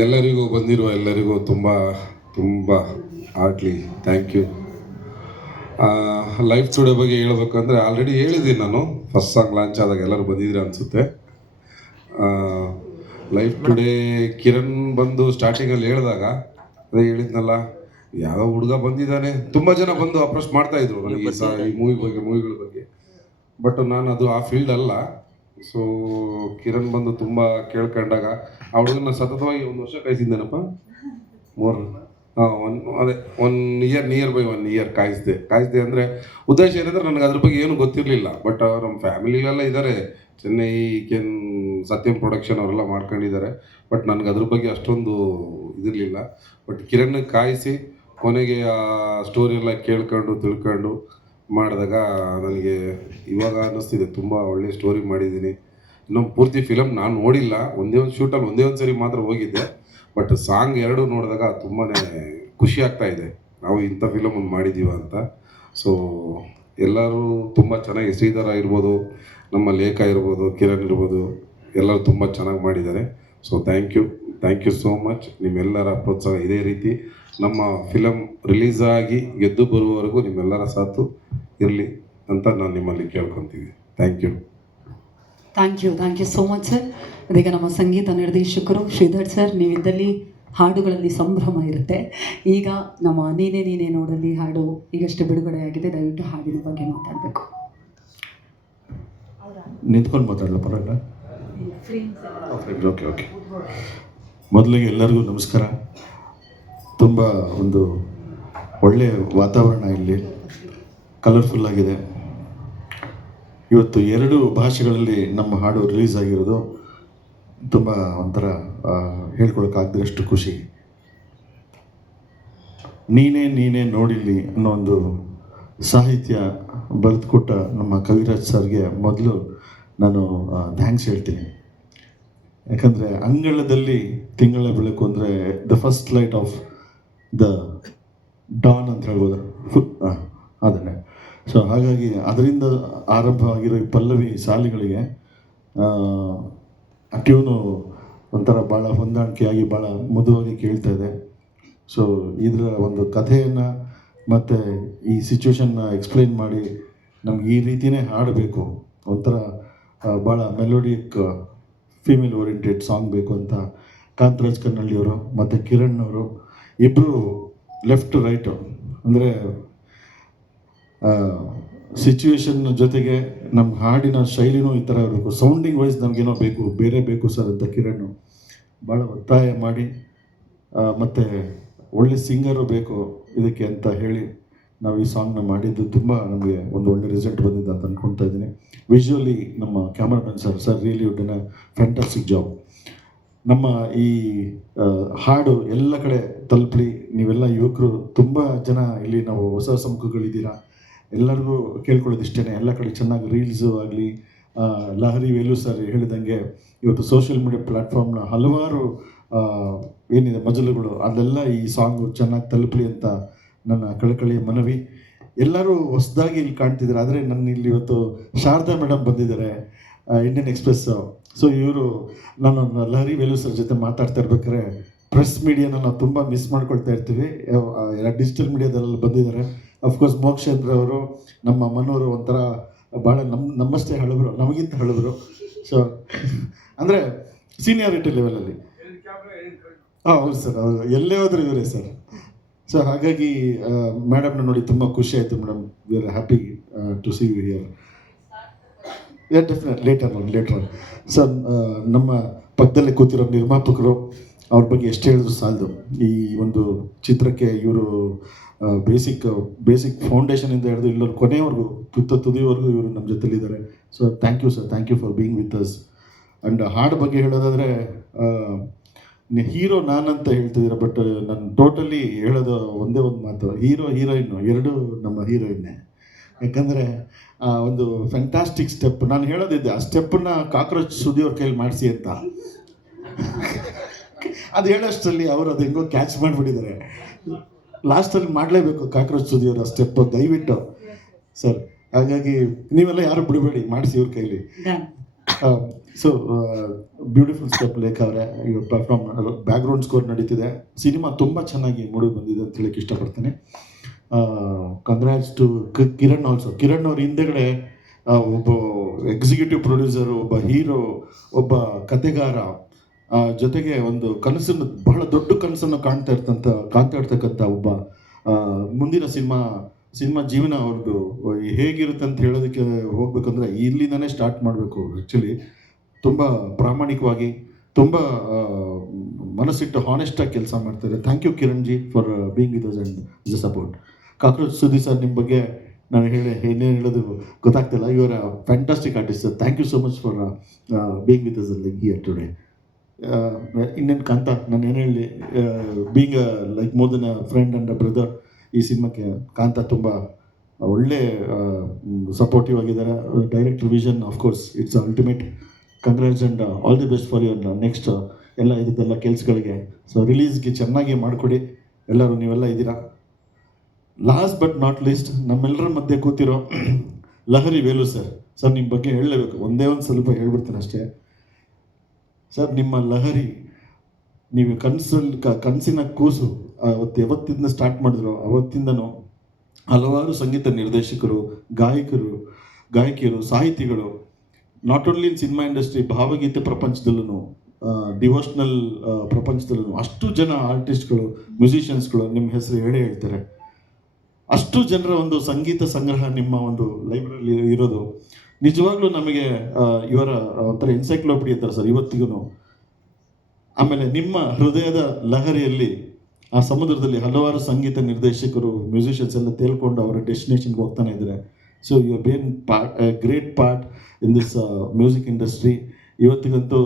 ಎಲ್ಲರಿಗೂ ಬಂದಿರುವ ಎಲ್ಲರಿಗೂ ತುಂಬ ತುಂಬ heartly thank you. Life today ಬಗ್ಗೆ ಹೇಳ್ಬೇಕಂದ್ರೆ ಆಲ್ರೆಡಿ ಹೇಳಿದ್ದೀನಿ ನಾನು. ಫಸ್ಟ್ ಸಾಂಗ್ ಲಾಂಚ್ ಆದಾಗ ಎಲ್ಲರೂ ಬಂದಿದ್ರೆ ಅನಿಸುತ್ತೆ. ಲೈಫ್ ಟುಡೇ ಕಿರಣ್ ಬಂದು ಸ್ಟಾರ್ಟಿಂಗಲ್ಲಿ ಹೇಳಿದಾಗ ಅದೇ ಹೇಳಿದ್ನಲ್ಲ, ಯಾವ ಹುಡುಗ ಬಂದಿದ್ದಾನೆ, ತುಂಬ ಜನ ಬಂದು ಅಪ್ರೋಚ್ ಮಾಡ್ತಾಯಿದ್ರು ನನಗೆ ಈ ಮೂವಿಗಳ ಬಗ್ಗೆ. ಬಟ್ ನಾನು ಅದು ಆ ಫೀಲ್ಡ್ ಅಲ್ಲ. ಸೊ ಕಿರಣ್ ಬಂದು ತುಂಬ ಕೇಳ್ಕೊಂಡಾಗ ಆ ಹುಡುಗನ ಸತತವಾಗಿ 1 ವರ್ಷ ಕಾಯಿಸಿದ್ದೇನಪ್ಪ, ಅದೇ 1 ಇಯರ್, ನಿಯರ್ ಬೈ 1 ಇಯರ್ ಕಾಯಿಸಿದೆ ಅಂದರೆ ಉದ್ದೇಶ ಏನಂದರೆ ನನಗೆ ಅದ್ರ ಬಗ್ಗೆ ಏನೂ ಗೊತ್ತಿರಲಿಲ್ಲ. ಬಟ್ ನಮ್ಮ ಫ್ಯಾಮಿಲಿಲೆಲ್ಲ ಇದ್ದಾರೆ, ಚೆನ್ನೈ ಸತ್ಯಂ ಪ್ರೊಡಕ್ಷನ್ ಅವರೆಲ್ಲ ಮಾಡ್ಕೊಂಡಿದ್ದಾರೆ. ಬಟ್ ನನಗೆ ಅದ್ರ ಬಗ್ಗೆ ಅಷ್ಟೊಂದು ಇದಿರಲಿಲ್ಲ. ಬಟ್ ಕಿರಣ್ ಕಾಯಿಸಿ ಕೊನೆಗೆ ಆ ಸ್ಟೋರಿ ಎಲ್ಲ ಕೇಳ್ಕೊಂಡು ತಿಳ್ಕೊಂಡು ಮಾಡಿದಾಗ ನನಗೆ ಇವಾಗ ಅನ್ನಿಸ್ತಿದೆ ತುಂಬ ಒಳ್ಳೆ ಸ್ಟೋರಿ ಮಾಡಿದ್ದೀನಿ. ಇನ್ನೊಂದು ಪೂರ್ತಿ ಫಿಲಮ್ ನಾನು ನೋಡಿಲ್ಲ, ಒಂದೇ ಒಂದು ಶೂಟಲ್ಲಿ ಒಂದೇ ಒಂದು ಸರಿ ಮಾತ್ರ ಹೋಗಿದ್ದೆ. ಬಟ್ ಸಾಂಗ್ 2 ನೋಡಿದಾಗ ತುಂಬಾ ಖುಷಿ ಆಗ್ತಾ ಇದೆ, ನಾವು ಇಂಥ ಫಿಲಮ್ ಒಂದು ಮಾಡಿದ್ದೀವ ಅಂತ. ಸೊ ಎಲ್ಲರೂ ತುಂಬ ಚೆನ್ನಾಗಿ, ಶ್ರೀಧರ ಇರ್ಬೋದು, ನಮ್ಮ ಲೇಖ ಇರ್ಬೋದು, ಕಿರಣ್ ಇರ್ಬೋದು, ಎಲ್ಲರೂ ತುಂಬ ಚೆನ್ನಾಗಿ ಮಾಡಿದ್ದಾರೆ. So thank you so much. ನಿಮ್ಮೆಲ್ಲರ ಪ್ರೋತ್ಸಾಹ ಇದೇ ರೀತಿ ನಮ್ಮ ಫಿಲಮ್ ರಿಲೀಸ್ ಆಗಿ ಗೆದ್ದು ಬರುವವರೆಗೂ ನಿಮ್ಮೆಲ್ಲರ ಸಾಥು ಇರಲಿ ಅಂತ ನಾನು ನಿಮ್ಮಲ್ಲಿ ಕೇಳ್ಕೊತೀವಿ. Thank you so much sir. ಇದೀಗ ನಮ್ಮ ಸಂಗೀತ ನಿರ್ದೇಶಕರು ಶ್ರೀಧರ್ ಸರ್, ನೀವಿದ್ದಲ್ಲಿ ಹಾಡುಗಳಲ್ಲಿ ಸಂಭ್ರಮ ಇರುತ್ತೆ. ಈಗ ನಮ್ಮ ನೀನೇ ನೋಡಲ್ಲಿ ಹಾಡು ಈಗಷ್ಟೇ ಬಿಡುಗಡೆಯಾಗಿದೆ, ದಯವಿಟ್ಟು ಹಾಡಿನ ಬಗ್ಗೆ ಮಾತಾಡಬೇಕು. ನಿಂತ್ಕೊಂಡು ಮಾತಾಡಲ್ಲ, ಪರವಾಗಿಲ್ಲ? ಓಕೆ. ಮೊದಲಿಗೆ ಎಲ್ಲರಿಗೂ ನಮಸ್ಕಾರ. ತುಂಬ ಒಂದು ಒಳ್ಳೆಯ ವಾತಾವರಣ ಇಲ್ಲಿ, ಕಲರ್ಫುಲ್ ಆಗಿದೆ. ಇವತ್ತು 2 ಭಾಷೆಗಳಲ್ಲಿ ನಮ್ಮ ಹಾಡು ರಿಲೀಸ್ ಆಗಿರೋದು ತುಂಬ ಒಂಥರ ಹೇಳ್ಕೊಳಕ್ಕಾಗದಷ್ಟು ಖುಷಿ. ನೀನೇ ನೋಡಿಲ್ಲಿ ಅನ್ನೋ ಒಂದು ಸಾಹಿತ್ಯ ಬರೆದುಕೊಟ್ಟ ನಮ್ಮ ಕವಿರಾಜ್ ಸರ್ಗೆ ಮೊದಲು ನಾನು ಥ್ಯಾಂಕ್ಸ್ ಹೇಳ್ತೀನಿ. ಯಾಕಂದರೆ ಅಂಗಳದಲ್ಲಿ ತಿಂಗಳ ಬೆಳಕು ಅಂದರೆ the first light off the Don ಅಂತ ಹೇಳ್ಬೋದು, ಅದನ್ನೇ. ಸೊ ಹಾಗಾಗಿ ಅದರಿಂದ ಆರಂಭವಾಗಿರೋ ಈ ಪಲ್ಲವಿ ಸಾಲಿಗಳಿಗೆ ಆ ಟ್ಯೂನು ಒಂಥರ ಭಾಳ ಹೊಂದಾಣಿಕೆಯಾಗಿ ಭಾಳ ಮೃದುವಾಗಿ ಕೇಳ್ತಾ ಇದೆ. ಸೊ ಇದರ ಒಂದು ಕಥೆಯನ್ನು ಮತ್ತು ಈ ಸಿಚುವೇಶನ್ನ ಎಕ್ಸ್ಪ್ಲೈನ್ ಮಾಡಿ ನಮ್ಗೆ ಈ ರೀತಿಯೇ ಹಾಡಬೇಕು, ಒಂಥರ ಭಾಳ ಮೆಲೋಡಿಕ್ ಫೀಮೇಲ್ ಓರಿಯೆಂಟೆಡ್ ಸಾಂಗ್ ಬೇಕು ಅಂತ ಕಾಂತರಾಜ್ ಕನ್ನಳ್ಳಿಯವರು ಮತ್ತು ಕಿರಣ್ ಅವರು ಇಬ್ಬರು ಲೆಫ್ಟ್ ರೈಟು, ಅಂದರೆ ಸಿಚುವೇಶನ್ ಜೊತೆಗೆ ನಮ್ಮ ಹಾಡಿನ ಶೈಲಿನೂ ಈ ಥರ ಇರಬೇಕು, ಸೌಂಡಿಂಗ್ ವೈಸ್ ನಮಗೇನೋ ಬೇರೆ ಬೇಕು ಸರ್ ಅಂತ ಕಿರಣ್ ಭಾಳ ಒತ್ತಾಯ ಮಾಡಿ, ಮತ್ತು ಒಳ್ಳೆ ಸಿಂಗರು ಬೇಕು ಇದಕ್ಕೆ ಅಂತ ಹೇಳಿ ನಾವು ಈ ಸಾಂಗ್ನ ಮಾಡಿದ್ದು. ತುಂಬ ನಮಗೆ ಒಂದು ಒಳ್ಳೆ ರಿಸಲ್ಟ್ ಬಂದಿದೆ ಅಂತ ಅಂದ್ಕೊಳ್ತಾ ಇದ್ದೀನಿ. ವಿಜುವಲಿ ನಮ್ಮ cameraman sir really would done a fantastic job. ನಮ್ಮ ಈ ಹಾಡು ಎಲ್ಲ ಕಡೆ ತಲುಪಲಿ. ನೀವೆಲ್ಲ ಯುವಕರು ತುಂಬ ಜನ ಇಲ್ಲಿ ನಾವು ಹೊಸ ಮುಖಗಳಿದ್ದೀರಾ, ಎಲ್ಲರಿಗೂ ಕೇಳ್ಕೊಳ್ಳೋದು ಇಷ್ಟೇ, ಎಲ್ಲ ಕಡೆ ಚೆನ್ನಾಗಿ ರೀಲ್ಸು ಆಗಲಿ. ಲಹರಿ ವೇಲು ಸರ್ ಹೇಳಿದಂಗೆ ಇವತ್ತು ಸೋಷಿಯಲ್ ಮೀಡಿಯಾ ಪ್ಲ್ಯಾಟ್ಫಾರ್ಮ್ನ ಹಲವಾರು ಏನಿದೆ ಮಜಲುಗಳು, ಅಲ್ಲೆಲ್ಲ ಈ ಸಾಂಗು ಚೆನ್ನಾಗಿ ತಲುಪಲಿ ಅಂತ ನನ್ನ ಕಳಕಳಿಯ ಮನವಿ. ಎಲ್ಲರೂ ಹೊಸದಾಗಿ ಇಲ್ಲಿ ಕಾಣ್ತಿದ್ದಾರೆ, ಆದರೆ ನನ್ನ ಇಲ್ಲಿ ಇವತ್ತು ಶಾರದಾ ಮೇಡಮ್ ಬಂದಿದ್ದಾರೆ, ಇಂಡಿಯನ್ ಎಕ್ಸ್ಪ್ರೆಸ್. ಸೊ ನಾನು ಲಹರಿ ವೇಲು ಸರ್ ಜೊತೆ ಮಾತಾಡ್ತಾ ಇರ್ಬೇಕಾದ್ರೆ ಪ್ರೆಸ್ ಮೀಡಿಯಾನ ನಾವು ತುಂಬ ಮಿಸ್ ಮಾಡ್ಕೊಳ್ತಾ ಇರ್ತೀವಿ. ಡಿಜಿಟಲ್ ಮೀಡಿಯಾದಲ್ಲಿ ಬಂದಿದ್ದಾರೆ. ಅಫ್ಕೋರ್ಸ್ ಮೋಕ್ಷೇಂದ್ರ ಅವರು, ನಮ್ಮ ಮನೋರು ಒಂಥರ ಭಾಳ ನಮ್ಮಷ್ಟೇ ಹಳಬರು, ನಮಗಿಂತ ಹಳಬರು. ಸೊ ಅಂದರೆ ಸೀನಿಯಾರಿಟಿ ಲೆವೆಲಲ್ಲಿ. ಹೌದು ಸರ್, ಹೌದು, ಎಲ್ಲೇ ಹೋದ್ರು ಇವರೇ ಸರ್. ಸೊ ಹಾಗಾಗಿ ಮೇಡಮ್ನ ನೋಡಿ ತುಂಬ ಖುಷಿ ಆಯಿತು madam. We are happy to see you here. Definite later on. Sir ನಮ್ಮ ಪಕ್ಕದಲ್ಲೇ ಕೂತಿರೋ ನಿರ್ಮಾಪಕರು, ಅವ್ರ ಬಗ್ಗೆ ಎಷ್ಟು ಹೇಳಿದ್ರು ಸಾಲದು. ಈ ಒಂದು ಚಿತ್ರಕ್ಕೆ ಇವರು ಬೇಸಿಕ್ ಫೌಂಡೇಶನಿಂದ ಹಿಡಿದು ಇಲ್ಲೊಂದು ಕೊನೆಯವರೆಗೂ ತುದಿವರೆಗೂ ಇವರು ನಮ್ಮ ಜೊತೆಲಿದ್ದಾರೆ. So thank you sir, thank you for being with us. And ಹಾಡು ಬಗ್ಗೆ ಹೇಳೋದಾದರೆ ಹೀರೋ ನಾನಂತ ಹೇಳ್ತಿದ್ದೀರ, ಬಟ್ ನಾನು ಟೋಟಲಿ ಹೇಳೋದು ಒಂದೇ ಒಂದು ಮಾತು, ಹೀರೋಯಿನ್ನು 2 ನಮ್ಮ ಹೀರೋಯಿನ್ನೇ. ಯಾಕಂದರೆ ಒಂದು ಫ್ಯಾಂಟಾಸ್ಟಿಕ್ ಸ್ಟೆಪ್ ನಾನು ಹೇಳೋದಿದ್ದೆ, ಆ ಸ್ಟೆಪ್ಪನ್ನು ಕಾಕ್ರೋಚ್ ಸುದಿಯವ್ರ ಕೈಲಿ ಮಾಡಿಸಿ ಅಂತ. ಅದು ಹೇಳೋಷ್ಟರಲ್ಲಿ ಅವರು ಅದು ಹೆಂಗೋ ಕ್ಯಾಚ್ ಮಾಡಿಬಿಟ್ಟಿದ್ದಾರೆ. ಲಾಸ್ಟಲ್ಲಿ ಮಾಡಲೇಬೇಕು ಕಾಕ್ರೋಚ್ ಸುದಿಯವ್ರ ಸ್ಟೆಪ್, ದಯವಿಟ್ಟು ಸರ್. ಹಾಗಾಗಿ ನೀವೆಲ್ಲ ಯಾರು ಬಿಡಬೇಡಿ, ಮಾಡಿಸಿ ಇವ್ರ ಕೈಲಿ. ಸೊ ಬ್ಯೂಟಿಫುಲ್ ಸ್ಟೆಪ್ ಲೇಖ ಅವರೇ, ಈಗ ಪ್ಲಾಟ್ಫಾರ್ಮ್ ಬ್ಯಾಕ್ಗ್ರೌಂಡ್ ಸ್ಕೋರ್ ನಡೀತಿದೆ. ಸಿನಿಮಾ ತುಂಬ ಚೆನ್ನಾಗಿ ಮೂಡಿ ಬಂದಿದೆ ಅಂತ ಹೇಳಕ್ಕೆ ಇಷ್ಟಪಡ್ತೇನೆ. Congrats to Kiran also. Kiran ಅವ್ರ ಹಿಂದೆಗಡೆ ಒಬ್ಬ ಎಕ್ಸಿಕ್ಯೂಟಿವ್ ಪ್ರೊಡ್ಯೂಸರು, ಒಬ್ಬ ಹೀರೋ, ಒಬ್ಬ ಕತೆಗಾರ, ಜೊತೆಗೆ ಒಂದು ಕನಸನ್ನು, ಬಹಳ ದೊಡ್ಡ ಕನಸನ್ನು ಕಾಣ್ತಾ ಇರ್ತಕ್ಕಂಥ ಒಬ್ಬ ಮುಂದಿನ ಸಿನಿಮಾ ಜೀವನ ಅವ್ರದ್ದು ಹೇಗಿರುತ್ತೆ ಅಂತ ಹೇಳೋದಕ್ಕೆ ಹೋಗ್ಬೇಕಂದ್ರೆ ಇಲ್ಲಿಂದನೇ ಸ್ಟಾರ್ಟ್ ಮಾಡಬೇಕು. ಆ್ಯಕ್ಚುಲಿ ತುಂಬ ಪ್ರಾಮಾಣಿಕವಾಗಿ, ತುಂಬ ಮನಸ್ಸಿಟ್ಟು ಹಾನೆಸ್ಟಾಗಿ ಕೆಲಸ ಮಾಡ್ತಾರೆ. Thank you Kiran ji for being with us and the support. Cockroach Sudeep sir, ನಿಮ್ಮ ಬಗ್ಗೆ ನಾನು ಏನೇನು ಹೇಳೋದು ಗೊತ್ತಾಗ್ತಿಲ್ಲ. You are a fantastic artist sir. Thank you so much for being with us here today. ಇನ್ನೇನು ಕಾಂತ, ನಾನು ಏನು ಹೇಳಿ, being like more than a friend and a brother, ಈ ಸಿನಿಮಾಕ್ಕೆ ಕಾಂತ ತುಂಬ ಒಳ್ಳೆ ಸಪೋರ್ಟಿವ್ ಆಗಿದ್ದಾರೆ. Director vision of course it's ultimate. Congrats and all the best for your next ಎಲ್ಲ ಇದೆಲ್ಲ ಕೆಲಸಗಳಿಗೆ. ಸೊ ರಿಲೀಸ್ಗೆ ಚೆನ್ನಾಗಿ ಮಾಡಿಕೊಡಿ ಎಲ್ಲರೂ, ನೀವೆಲ್ಲ ಇದ್ದೀರಾ. ಲಾಸ್ಟ್ ಬಟ್ ನಾಟ್ ಲೀಸ್ಟ್, ನಮ್ಮೆಲ್ಲರ ಮಧ್ಯೆ ಕೂತಿರೋ ಲಹರಿ ವೇಲು ಸರ್. ಸರ್ ನಿಮ್ಮ ಬಗ್ಗೆ ಹೇಳಲೇಬೇಕು, ಒಂದೇ ಒಂದು ಸ್ವಲ್ಪ ಹೇಳ್ಬಿಡ್ತೀನಿ ಅಷ್ಟೇ ಸರ್. ನಿಮ್ಮ ಲಹರಿ, ನೀವು ಕನಸಿನ ಕೂಸು ಯಾವತ್ತಿಂದ ಸ್ಟಾರ್ಟ್ ಮಾಡಿದ್ರು ಅವತ್ತಿಂದನೂ ಹಲವಾರು ಸಂಗೀತ ನಿರ್ದೇಶಕರು, ಗಾಯಕಿಯರು, ಸಾಹಿತಿಗಳು, not only in cinema industry, ಭಾವಗೀತೆ ಪ್ರಪಂಚದಲ್ಲೂ, ಡಿವೋಷ್ನಲ್ ಪ್ರಪಂಚದಲ್ಲೂ ಅಷ್ಟು ಜನ ಆರ್ಟಿಸ್ಟ್ಗಳು, ಮ್ಯೂಸಿಷಿಯನ್ಸ್ಗಳು ನಿಮ್ಮ ಹೆಸರು ಹೇಳ್ತಾರೆ. ಅಷ್ಟು ಜನರ ಒಂದು ಸಂಗೀತ ಸಂಗ್ರಹ ನಿಮ್ಮ ಒಂದು ಲೈಬ್ರರಿ ಇರೋದು ನಿಜವಾಗ್ಲೂ ನಮಗೆ ಇವರ ಒಂಥರ ಎನ್ಸೈಕ್ಲೋಪಿಡಿಯಾ ಥರ ಸರ್ ಇವತ್ತಿಗೂ. ಆಮೇಲೆ ನಿಮ್ಮ ಹೃದಯದ ಲಹರಿಯಲ್ಲಿ, ಆ ಸಮುದ್ರದಲ್ಲಿ ಹಲವಾರು ಸಂಗೀತ ನಿರ್ದೇಶಕರು, ಮ್ಯೂಸಿಷಿಯನ್ಸ್ ಎಲ್ಲ ತೇಲ್ಕೊಂಡು ಅವರ ಡೆಸ್ಟಿನೇಷನ್ಗೆ ಹೋಗ್ತಾನೆ ಇದ್ದಾರೆ. So you been great part in this music industry. ಇವತ್ತಿಗಂತೂ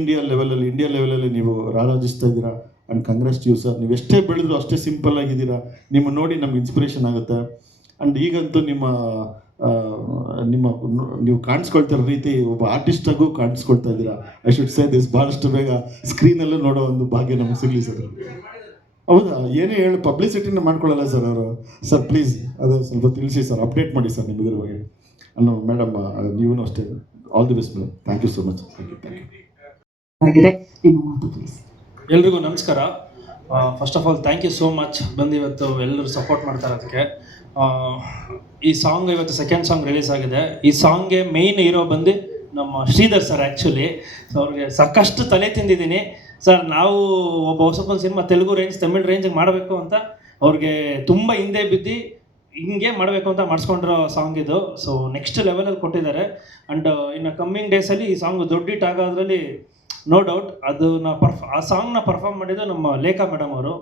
ಇಂಡಿಯಾ ಲೆವೆಲಲ್ಲಿ ನೀವು ರಾರಾಜಿಸ್ತಾ ಇದ್ದೀರಾ. And congrats you sir. ನೀವು ಎಷ್ಟೇ ಬೆಳೆದ್ರು ಅಷ್ಟೇ ಸಿಂಪಲ್ ಆಗಿದ್ದೀರಾ. ನಿಮ್ಮ ನೋಡಿ ನಮ್ಗೆ ಇನ್ಸ್ಪಿರೇಷನ್ ಆಗುತ್ತೆ. ಆ್ಯಂಡ್ ಈಗಂತೂ ನೀವು ಕಾಣಿಸ್ಕೊಳ್ತಿರೋ ರೀತಿ ಒಬ್ಬ ಆರ್ಟಿಸ್ಟಾಗೂ ಕಾಣಿಸ್ಕೊಳ್ತಾ ಇದ್ದೀರಾ. I should say this. ಭಾಳಷ್ಟು ಬೇಗ ಸ್ಕ್ರೀನಲ್ಲೂ ನೋಡೋ ಒಂದು ಭಾಗ್ಯ ನಮಗೆ ಸಿಗಲಿ ಸರ್. ಹೌದಾ, ಏನೇ ಹೇಳಿ ಪಬ್ಲಿಸಿಟಿನ ಮಾಡ್ಕೊಳ್ಳಲ್ಲ ಸರ್ ಅವರು. ಸರ್ ಪ್ಲೀಸ್ ಅದು ಸ್ವಲ್ಪ ತಿಳಿಸಿ ಸರ್, ಅಪ್ಡೇಟ್ ಮಾಡಿ ಸರ್ ನಿಮ್ಮ ಇದ್ರ ಬಗ್ಗೆ. ಅನ್ನೋ ಮೇಡಮ್, ನೀವು ಅಷ್ಟೇ. All the best madam. Thank you so much. Thank you. ಎಲ್ರಿಗೂ ನಮಸ್ಕಾರ. First of all thank you so much ಬಂದು ಇವತ್ತು ಎಲ್ಲರೂ ಸಪೋರ್ಟ್ ಮಾಡ್ತಾರೆ ಅದಕ್ಕೆ. ಈ ಸಾಂಗ್ ಇವತ್ತು ಸೆಕೆಂಡ್ ಸಾಂಗ್ ರಿಲೀಸ್ ಆಗಿದೆ. ಈ ಸಾಂಗ್ಗೆ ಮೇಯ್ನ್ ಹೀರೋ ಬಂದು ನಮ್ಮ ಶ್ರೀಧರ್ ಸರ್. ಆ್ಯಕ್ಚುಲಿ ಸೊ ಅವ್ರಿಗೆ ಸಾಕಷ್ಟು ತಲೆ ತಿಂದಿದ್ದೀನಿ ಸರ್. ನಾವು ಒಬ್ಬ ಹೊಸಕೊಂದು ಸಿನಿಮಾ ತೆಲುಗು ರೇಂಜ್, ತಮಿಳ್ ರೇಂಜಿಗೆ ಮಾಡಬೇಕು ಅಂತ ಅವ್ರಿಗೆ ತುಂಬ ಹಿಂದೆ ಬಿದ್ದು ಹಿಂಗೆ ಮಾಡಬೇಕು ಅಂತ ಮಾಡಿಸ್ಕೊಂಡಿರೋ ಸಾಂಗ್ ಇದು. ಸೊ ನೆಕ್ಸ್ಟ್ ಲೆವೆಲಲ್ಲಿ ಕೊಟ್ಟಿದ್ದಾರೆ. ಆ್ಯಂಡ್ ಇನ್ನು ಕಮ್ಮಿಂಗ್ ಡೇಸಲ್ಲಿ ಈ ಸಾಂಗ್ ದೊಡ್ಡ ಹಿಟ್ ಆಗೋದ್ರಲ್ಲಿ ನೋ ಡೌಟ್. ಆ ಸಾಂಗ್ನ ಪರ್ಫಾರ್ಮ್ ಮಾಡಿದ್ದು ನಮ್ಮ ಲೇಖಾ ಮೇಡಮ್ ಅವರು.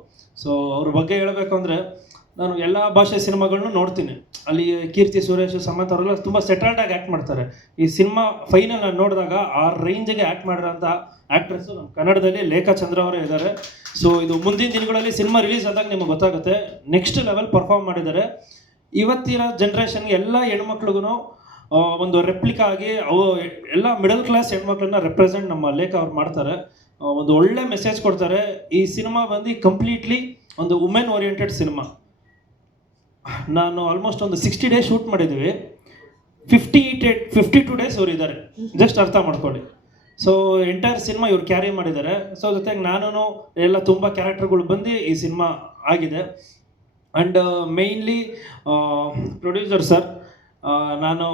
ಸೊ ಅವ್ರ ಬಗ್ಗೆ ಹೇಳಬೇಕು ಅಂದರೆ, ನಾನು ಎಲ್ಲ ಭಾಷೆ ಸಿನಿಮಾಗಳನ್ನೂ ನೋಡ್ತೀನಿ. ಅಲ್ಲಿ ಕೀರ್ತಿ ಸುರೇಶ್, ಸಮಂತ್ ಅವರೆಲ್ಲ ತುಂಬ ಸೆಟಲ್ಡಾಗಿ ಆ್ಯಕ್ಟ್ ಮಾಡ್ತಾರೆ. ಈ ಸಿನಿಮಾ ಫೈನಲ್ ನಾನು ನೋಡಿದಾಗ ಆ ರೇಂಜಿಗೆ ಆ್ಯಕ್ಟ್ ಮಾಡಿರೋಂಥ ಆ್ಯಕ್ಟ್ರೆಸ್ಸು ನಮ್ಮ ಕನ್ನಡದಲ್ಲಿ ಲೇಖಾ ಚಂದ್ರ ಅವರೇ ಇದ್ದಾರೆ. ಸೊ ಇದು ಮುಂದಿನ ದಿನಗಳಲ್ಲಿ ಸಿನಿಮಾ ರಿಲೀಸ್ ಆದಾಗ ನಿಮಗೆ ಗೊತ್ತಾಗುತ್ತೆ. ನೆಕ್ಸ್ಟ್ ಲೆವೆಲ್ ಪರ್ಫಾರ್ಮ್ ಮಾಡಿದ್ದಾರೆ. ಇವತ್ತಿನ ಜನ್ರೇಷನ್ಗೆ ಎಲ್ಲ ಹೆಣ್ಮಕ್ಳಿಗೂ ಒಂದು ರೆಪ್ಲಿಕಾ ಆಗಿ ಎಲ್ಲ ಮಿಡಲ್ ಕ್ಲಾಸ್ ಹೆಣ್ಮಕ್ಳನ್ನ ರೆಪ್ರೆಸೆಂಟ್ ನಮ್ಮ ಲೇಖ ಅವ್ರು ಮಾಡ್ತಾರೆ. ಒಂದು ಒಳ್ಳೆ ಮೆಸೇಜ್ ಕೊಡ್ತಾರೆ. ಈ ಸಿನಿಮಾ ಬಂದು ಕಂಪ್ಲೀಟ್ಲಿ ಒಂದು ವುಮೆನ್ ಓರಿಯೆಂಟೆಡ್ ಸಿನಿಮಾ. ನಾನು ಆಲ್ಮೋಸ್ಟ್ ಒಂದು 60 ಡೇಸ್ ಶೂಟ್ ಮಾಡಿದ್ದೀವಿ. 52 ಡೇಸ್ ಅವ್ರು ಇದ್ದಾರೆ, ಜಸ್ಟ್ ಅರ್ಥ ಮಾಡ್ಕೊಳ್ಳಿ. ಸೊ ಎಂಟೈರ್ ಸಿನಿಮಾ ಇವ್ರು ಕ್ಯಾರಿ ಮಾಡಿದ್ದಾರೆ. ಸೊ ಜೊತೆಗೆ ನಾನು ಎಲ್ಲ ತುಂಬ ಕ್ಯಾರೆಕ್ಟರ್ಗಳು ಬಂದು ಈ ಸಿನಿಮಾ ಆಗಿದೆ. ಆ್ಯಂಡ್ ಮೇಯ್ನ್ಲಿ ಪ್ರೊಡ್ಯೂಸರ್ ಸರ್, ನಾನು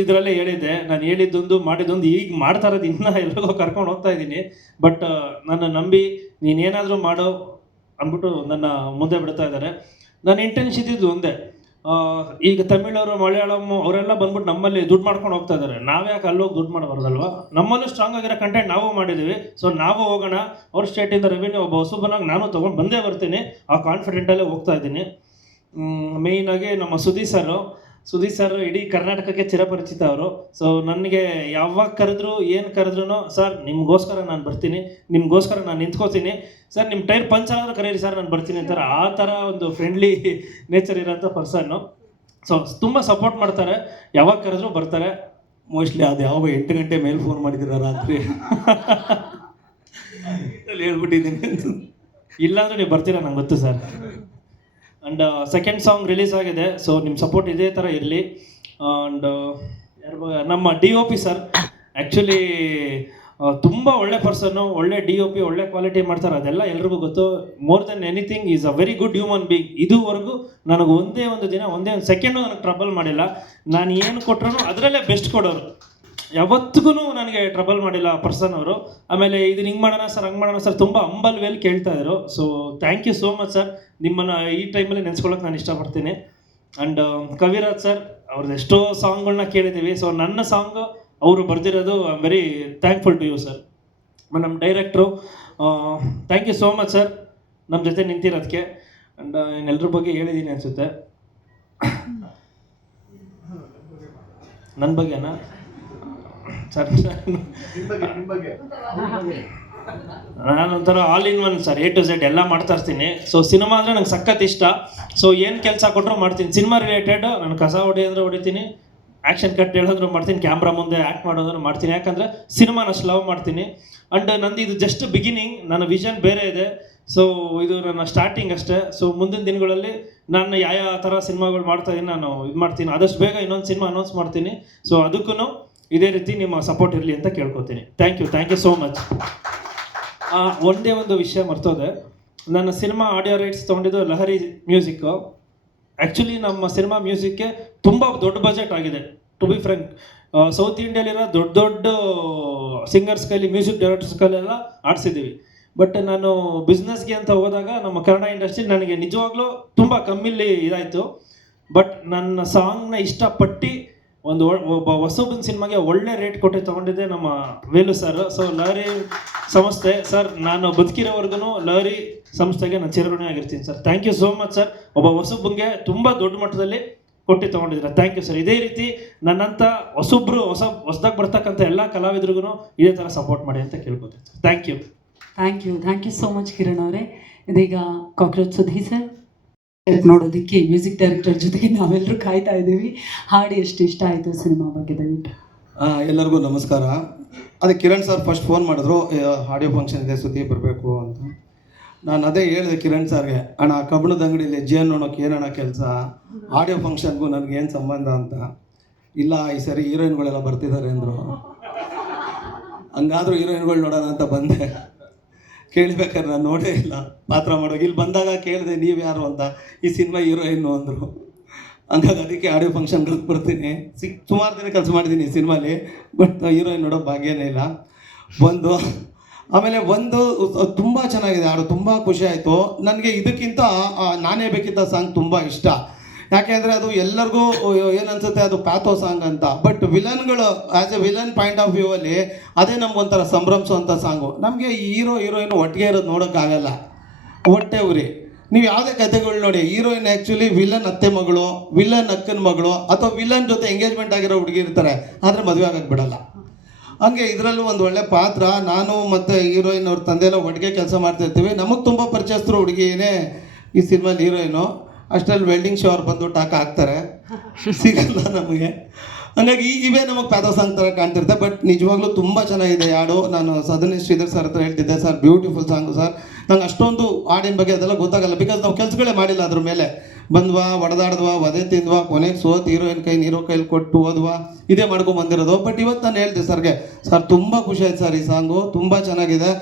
ಇದರಲ್ಲೇ ಹೇಳಿದ್ದೆ, ನಾನು ಹೇಳಿದ್ದೊಂದು ಮಾಡಿದ್ದೊಂದು, ಈಗ ಮಾಡ್ತಾ ಇರೋದು ಇನ್ನೂ ಎಲ್ರಿಗೋ ಕರ್ಕೊಂಡು ಹೋಗ್ತಾ ಇದ್ದೀನಿ. ಬಟ್ ನನ್ನ ನಂಬಿ ನೀನೇನಾದರೂ ಮಾಡೋ ಅಂದ್ಬಿಟ್ಟು ನನ್ನ ಮುಂದೆ ಬಿಡ್ತಾ ಇದ್ದಾರೆ. ನನ್ನ ಇಂಟೆನ್ಷನ್ ಇದ್ದಿದ್ದು ಒಂದೇ, ಈಗ ತಮಿಳವರು, ಮಲಯಾಳಂ ಅವರೆಲ್ಲ ಬಂದ್ಬಿಟ್ಟು ನಮ್ಮಲ್ಲಿ ದುಡ್ಡು ಮಾಡ್ಕೊಂಡು ಹೋಗ್ತಾ ಇದ್ದಾರೆ. ನಾವ್ಯಾಕೆ ಅಲ್ಲೋಗಿ ದುಡ್ಡು ಮಾಡಬಾರ್ದಲ್ವ? ನಮ್ಮಲ್ಲೂ ಸ್ಟ್ರಾಂಗ್ ಆಗಿರೋ ಕಂಟೆಂಟ್ ನಾವು ಮಾಡಿದ್ದೀವಿ. ಸೊ ನಾವು ಹೋಗೋಣ. ಅವ್ರ ಸ್ಟೇಟಿಂದ ರೆವಿನ್ಯೂ ಒಬ್ಬ ಹೊಸಬನಾಗಿ ನಾನು ತೊಗೊಂಡು ಬಂದೇ ಬರ್ತೀನಿ. ಆ ಕಾನ್ಫಿಡೆಂಟಲ್ಲೇ ಹೋಗ್ತಾ ಇದ್ದೀನಿ. ಮೇಯ್ನಾಗಿ ನಮ್ಮ ಸುದೀಪ್ ಸರ್ ಇಡೀ ಕರ್ನಾಟಕಕ್ಕೆ ಚಿರಪರಿಚಿತ ಅವರು. ಸೊ ನನಗೆ ಯಾವಾಗ ಕರೆದ್ರು, ಏನು ಕರೆದ್ರೂ, ಸರ್ ನಿಮಗೋಸ್ಕರ ನಾನು ಬರ್ತೀನಿ, ನಿಮಗೋಸ್ಕರ ನಾನು ನಿಂತ್ಕೋತೀನಿ, ಸರ್ ನಿಮ್ಮ ಟೈರ್ ಪಂಚರ್ ಆದರೂ ಕರೀರಿ ಸರ್ ನಾನು ಬರ್ತೀನಿ ಅಂತಾರೆ. ಆ ಥರ ಒಂದು ಫ್ರೆಂಡ್ಲಿ ನೇಚರ್ ಇರೋಂಥ ಪರ್ಸನ್ನು. ಸೊ ತುಂಬ ಸಪೋರ್ಟ್ ಮಾಡ್ತಾರೆ, ಯಾವಾಗ ಕರೆದ್ರೂ ಬರ್ತಾರೆ. ಮೋಸ್ಟ್ಲಿ ಅದು ಯಾವಾಗ 8 ಗಂಟೆ ಮೇಲೆ ಫೋನ್ ಮಾಡಿದ್ದೀರ ರಾತ್ರಿ ಹೇಳ್ಬಿಟ್ಟಿದ್ದೀನಿ. ಇಲ್ಲಾಂದ್ರೆ ನೀವು ಬರ್ತೀರಾ ನಂಗೆ ಗೊತ್ತು sir. And second song release ಆಗಿದೆ. ಸೊ ನಿಮ್ಮ ಸಪೋರ್ಟ್ ಇದೇ ಥರ ಇರಲಿ. ಆ್ಯಂಡ್ ನಮ್ಮ DOP ಸರ್, ಆ್ಯಕ್ಚುಲಿ ತುಂಬ ಒಳ್ಳೆ ಪರ್ಸನ್ನು, ಒಳ್ಳೆ DOP, ಒಳ್ಳೆ ಕ್ವಾಲಿಟಿ ಮಾಡ್ತಾರೆ, ಅದೆಲ್ಲ ಎಲ್ರಿಗೂ ಗೊತ್ತು. More than anything is a very good human being. ಇದುವರೆಗೂ ನನಗೆ ಒಂದೇ ಒಂದು ಸೆಕೆಂಡು ನನಗೆ ಟ್ರಬಲ್ ಮಾಡಿಲ್ಲ. ನಾನು ಏನು ಕೊಟ್ರೂ ಅದರಲ್ಲೇ ಬೆಸ್ಟ್ ಕೊಡೋರು, ಯಾವತ್ತಿಗೂ ನನಗೆ ಟ್ರಬಲ್ ಮಾಡಿಲ್ಲ ಆ ಪರ್ಸನ್ ಅವರು. ಆಮೇಲೆ ಇದನ್ನ ಹಿಂಗೆ ಮಾಡೋಣ ಸರ್, ಹಂಗೆ ಮಾಡೋಣ ಸರ್, ತುಂಬ ಹಂಬಲ್ ವೇಲ್ ಕೇಳ್ತಾ ಇದ್ರು. So thank you so much sir. ನಿಮ್ಮನ್ನು ಈ ಟೈಮಲ್ಲಿ ನೆನೆಸ್ಕೊಳ್ಳೋಕೆ ನಾನು ಇಷ್ಟಪಡ್ತೀನಿ. ಆ್ಯಂಡ್ ಕವಿರಾಜ್ ಸರ್ ಅವ್ರದ್ದು ಎಷ್ಟೋ ಸಾಂಗ್ಗಳನ್ನ ಕೇಳಿದ್ದೀವಿ. ಸೊ ನನ್ನ ಸಾಂಗು ಅವರು ಬರೆದಿರೋದು I am very thankful to you sir. ನಮ್ಮ director thank you so much sir ನಮ್ಮ ಜೊತೆ ನಿಂತಿರೋದಕ್ಕೆ. ಆ್ಯಂಡ್ ಇನ್ನೆಲ್ಲರ ಬಗ್ಗೆ ಹೇಳಿದ್ದೀನಿ ಅನಿಸುತ್ತೆ. ನನ್ನ ಬಗ್ಗೆನಾ ಸರ್? ನಾನೊಂಥರ all in one sir, A to Z ಎಲ್ಲ ಮಾಡ್ತಾ ಇರ್ತೀನಿ. ಸೊ ಸಿನಿಮಾ ಅಂದರೆ ನಂಗೆ ಸಖತ್ ಇಷ್ಟ. ಸೊ ಏನು ಕೆಲಸ ಕೊಟ್ಟರು ಮಾಡ್ತೀನಿ. ಸಿನಿಮಾ ರಿಲೇಟೆಡ್ ನಾನು ಕಸ ಹೊಡಿಯೋದ್ರೆ ಹೊಡಿತೀನಿ, ಆ್ಯಕ್ಷನ್ ಕಟ್ ಹೇಳಿದ್ರು ಮಾಡ್ತೀನಿ, ಕ್ಯಾಮ್ರಾ ಮುಂದೆ ಆ್ಯಕ್ಟ್ ಮಾಡೋದ್ರು ಮಾಡ್ತೀನಿ. ಯಾಕಂದರೆ ಸಿನಿಮಾನ ಅಷ್ಟು ಲವ್ ಮಾಡ್ತೀನಿ. ಆ್ಯಂಡ್ ನಂದು ಇದು ಜಸ್ಟ್ ಬಿಗಿನಿಂಗ್, ನನ್ನ ವಿಷನ್ ಬೇರೆ ಇದೆ. ಸೊ ಇದು ನನ್ನ ಸ್ಟಾರ್ಟಿಂಗ್ ಅಷ್ಟೇ. ಸೊ ಮುಂದಿನ ದಿನಗಳಲ್ಲಿ ನಾನು ಯಾವ ಥರ ಸಿನಿಮಾಗಳು ಮಾಡ್ತಾ ಇದ್ದೀನಿ, ನಾನು ಇದು ಮಾಡ್ತೀನಿ. ಆದಷ್ಟು ಬೇಗ ಇನ್ನೊಂದು ಸಿನಿಮಾ ಅನೌನ್ಸ್ ಮಾಡ್ತೀನಿ. ಸೊ ಅದಕ್ಕೂ ಇದೇ ರೀತಿ ನಿಮ್ಮ ಸಪೋರ್ಟ್ ಇರಲಿ ಅಂತ ಕೇಳ್ಕೊತೀನಿ. Thank you so much. ಒಂದೇ ಒಂದು ವಿಷಯ ಮರ್ತೋದೆ, ನನ್ನ ಸಿನಿಮಾ ಆಡಿಯೋ ರೈಟ್ಸ್ ತೊಗೊಂಡಿದ್ದು ಲಹರಿ ಮ್ಯೂಸಿಕ್ಕು. ಆ್ಯಕ್ಚುಲಿ ನಮ್ಮ ಸಿನಿಮಾ ಮ್ಯೂಸಿಕ್ಗೆ ತುಂಬ ದೊಡ್ಡ ಬಜೆಟ್ ಆಗಿದೆ. ಟು ಬಿ ಫ್ರ್ಯಾಂಕ್, ಸೌತ್ ಇಂಡಿಯಾಲಿರೋ ದೊಡ್ಡ ಸಿಂಗರ್ಸ್ ಕೈಲಿ, ಮ್ಯೂಸಿಕ್ ಡೈರೆಕ್ಟರ್ಸ್ ಕೈಲೆಲ್ಲ ಆಡಿಸಿದ್ದೀವಿ. ಬಟ್ ನಾನು ಬಿಸ್ನೆಸ್ಗೆ ಅಂತ ಹೋದಾಗ ನಮ್ಮ ಕನ್ನಡ ಇಂಡಸ್ಟ್ರಿ ನನಗೆ ನಿಜವಾಗ್ಲೂ ತುಂಬ ಕಮ್ಮಿಲಿ ಇದಾಯಿತು. ಬಟ್ ನನ್ನ ಸಾಂಗ್ನ ಇಷ್ಟಪಟ್ಟು ಒಬ್ಬ ಹೊಸಬನ ಸಿನಿಮಾಗೆ ಒಳ್ಳೆ ರೇಟ್ ಕೊಟ್ಟು ತೊಗೊಂಡಿದ್ದೆ ನಮ್ಮ ವೇಲು ಸರ್. ಸೊ ಲಹರಿ ಸಂಸ್ಥೆ ಸರ್, ನಾನು ಬದುಕಿರೋವರೆಗೂ ಲಹರಿ ಸಂಸ್ಥೆಗೆ ನಾನು ಚಿರಋಣಿ ಆಗಿರ್ತೀನಿ sir. Thank you so much sir. ಒಬ್ಬ ಹೊಸಬ್ಬಿಗೆ ತುಂಬ ದೊಡ್ಡ ಮಟ್ಟದಲ್ಲಿ ಕೊಟ್ಟು ತೊಗೊಂಡಿದ್ದೀರ. Thank you sir. ಇದೇ ರೀತಿ ನನ್ನಂಥ ಹೊಸದಾಗಿ ಬರ್ತಕ್ಕಂಥ ಎಲ್ಲ ಕಲಾವಿದ್ರಿಗೂ ಇದೇ ಥರ ಸಪೋರ್ಟ್ ಮಾಡಿ ಅಂತ ಕೇಳ್ಕೊತೀನಿ sir. Thank you so much Kiran ಅವರೇ. ಇದೀಗ ಕಾಕ್ರೋಚ್ ಸುಧೀರ್ ಸರ್ ನೋಡೋದಕ್ಕೆ ಮ್ಯೂಸಿಕ್ ಡೈರೆಕ್ಟರ್ ಜೊತೆಗೆ ನಾವೆಲ್ಲರೂ ಕಾಯ್ತಾ ಇದ್ದೀವಿ. ಹಾಡು ಎಷ್ಟು ಇಷ್ಟ ಆಯಿತು ಸಿನಿಮಾ ಬಗ್ಗೆ ದಯವಿಟ್ಟು. ಎಲ್ಲರಿಗೂ ನಮಸ್ಕಾರ. ಅದೇ ಕಿರಣ್ ಸರ್ ಫಸ್ಟ್ ಫೋನ್ ಮಾಡಿದ್ರು, ಆಡಿಯೋ ಫಂಕ್ಷನ್ ಇದೆ ಸುದ್ದಿ ಬರಬೇಕು ಅಂತ. ನಾನು ಅದೇ ಹೇಳಿದೆ ಕಿರಣ್ ಸರ್ಗೆ, ಅಣ್ಣ ಕಬ್ಬಣದ ಅಂಗಡಿಯಲ್ಲಿ ಜೇನು ನೋಡೋಕೆ ಏನಣ್ಣ ಕೆಲಸ, ಆಡಿಯೋ ಫಂಕ್ಷನ್ಗೂ ನನಗೇನು ಸಂಬಂಧ ಅಂತ. ಇಲ್ಲ ಈ ಸರಿ ಹೀರೋಯಿನ್ಗಳೆಲ್ಲ ಬರ್ತಿದ್ದಾರೆ ಅಂದರು. ಹಂಗಾದರೂ ಹೀರೋಯಿನ್ಗಳು ನೋಡೋಣ ಅಂತ ಬಂದೆ. ಕೇಳಬೇಕಾದ್ರೆ ನಾನು ನೋಡೇ ಇಲ್ಲ ಪಾತ್ರ ಮಾಡೋಕೆ. ಇಲ್ಲಿ ಬಂದಾಗ ಕೇಳಿದೆ ನೀವು ಯಾರು ಅಂತ, ಈ ಸಿನಿಮಾ ಹೀರೋಯಿನ್ನು ಅಂದರು. ಹಂಗಾಗಿ ಅದಕ್ಕೆ ಆಡಿಯೋ ಫಂಕ್ಷನ್ಗಳಿಗೆ ಬರ್ತೀನಿ. ಸುಮಾರು ದಿನ ಕೆಲಸ ಮಾಡಿದ್ದೀನಿ ಈ ಸಿನಿಮಾಲಿ, ಬಟ್ ಹೀರೋಯಿನ್ ನೋಡೋ ಭಾಗ್ಯನೇ ಇಲ್ಲ. ಆಮೇಲೆ ತುಂಬ ಚೆನ್ನಾಗಿದೆ ಹಾಡು, ತುಂಬ ಖುಷಿ ಆಯಿತು ನನಗೆ. ಇದಕ್ಕಿಂತ ನಾನೇ ಬೇಕಿದ್ದ ಸಾಂಗ್ ತುಂಬ ಇಷ್ಟ. ಯಾಕೆಂದರೆ ಅದು ಎಲ್ಲರಿಗೂ ಏನನ್ಸುತ್ತೆ ಅದು ಪ್ಯಾಥೋ ಸಾಂಗ್ ಅಂತ. ಬಟ್ ವಿಲನ್ಗಳು as a villain point of view ಅಲ್ಲಿ ಅದೇ ನಮಗೊಂಥರ ಸಂಭ್ರಮಿಸುವಂಥ ಸಾಂಗು. ನಮಗೆ ಹೀರೋಯಿನ್ ಒಟ್ಟಿಗೆ ಇರೋದು ನೋಡೋಕ್ಕಾಗಲ್ಲ, ಹೊಟ್ಟೆ ಉರಿ. ನೀವು ಯಾವುದೇ ಕಥೆಗಳು ನೋಡಿ, ಹೀರೋಯಿನ್ ಆ್ಯಕ್ಚುಲಿ ವಿಲನ್ ಅತ್ತೆ ಮಗಳು, ವಿಲನ್ ಅಕ್ಕನ ಮಗಳು, ಅಥವಾ ವಿಲನ್ ಜೊತೆ ಎಂಗೇಜ್ಮೆಂಟ್ ಆಗಿರೋ ಹುಡುಗಿ ಇರ್ತಾರೆ, ಆದರೆ ಮದುವೆ ಆಗಕ್ಕೆ ಬಿಡಲ್ಲ. ಹಂಗೆ ಇದರಲ್ಲೂ ಒಂದು ಒಳ್ಳೆ ಪಾತ್ರ. ನಾನು ಮತ್ತು ಹೀರೋಯಿನ್ ಅವ್ರ ತಂದೆಲ್ಲ ಒಟ್ಟಿಗೆ ಕೆಲಸ ಮಾಡ್ತಿರ್ತೀವಿ. ನಮಗೆ ತುಂಬ ಪರಿಚಯಸ್ಥರು ಹುಡುಗಿನೇ ಈ ಸಿನಿಮಾಲಿ ಹೀರೋಯಿನು. ಅಷ್ಟರಲ್ಲಿ ವೆಲ್ಡಿಂಗ್ ಶೋ ಅವ್ರು ಬಂದು ಟಾಕ ಹಾಕ್ತಾರೆ, ಸಿಗಲ್ಲ ನಮಗೆ. ಹಾಗಾಗಿ ಇವೇ ನಮಗೆ ಪ್ಯಾಥೋ ಸಾಂಗ್ ಥರ ಕಾಣ್ತಿರುತ್ತೆ. ಬಟ್ ನಿಜವಾಗ್ಲೂ ತುಂಬ ಚೆನ್ನಾಗಿದೆ ಹಾಡು. ನಾನು ಸದನಿ ಶ್ರೀಧರ್ ಸರ್ ಹತ್ರ ಹೇಳ್ತಿದ್ದೆ, ಸರ್ ಬ್ಯೂಟಿಫುಲ್ ಸಾಂಗು ಸರ್. ನಂಗೆ ಅಷ್ಟೊಂದು ಹಾಡಿನ ಬಗ್ಗೆ ಅದೆಲ್ಲ ಗೊತ್ತಾಗಲ್ಲ, ಬಿಕಾಸ್ ನಾವು ಕೆಲಸಗಳೇ ಮಾಡಿಲ್ಲ ಅದ್ರ ಮೇಲೆ. ಬಂದ್ವಾ, ಒಡೆದಾಡ್ದ್ವಾ, ವಧೆ ತಿಂದ್ವಾ, ಕೊನೆಗೆ ಸೋತ್ ಹೀರೋಯಿನ್ ನೀರೋ ಕೈಲಿ ಕೊಟ್ಟು ಹೋದ್ವಾ, ಇದೇ ಮಾಡ್ಕೊಂಬಂದಿರೋದು. ಬಟ್ ಇವತ್ತು ನಾನು ಹೇಳ್ದೆ ಸರ್ಗೆ, ಸರ್ ತುಂಬ ಖುಷಿ ಆಯ್ತು ಸರ್, ಈ ಸಾಂಗು ತುಂಬ ಚೆನ್ನಾಗಿದೆ.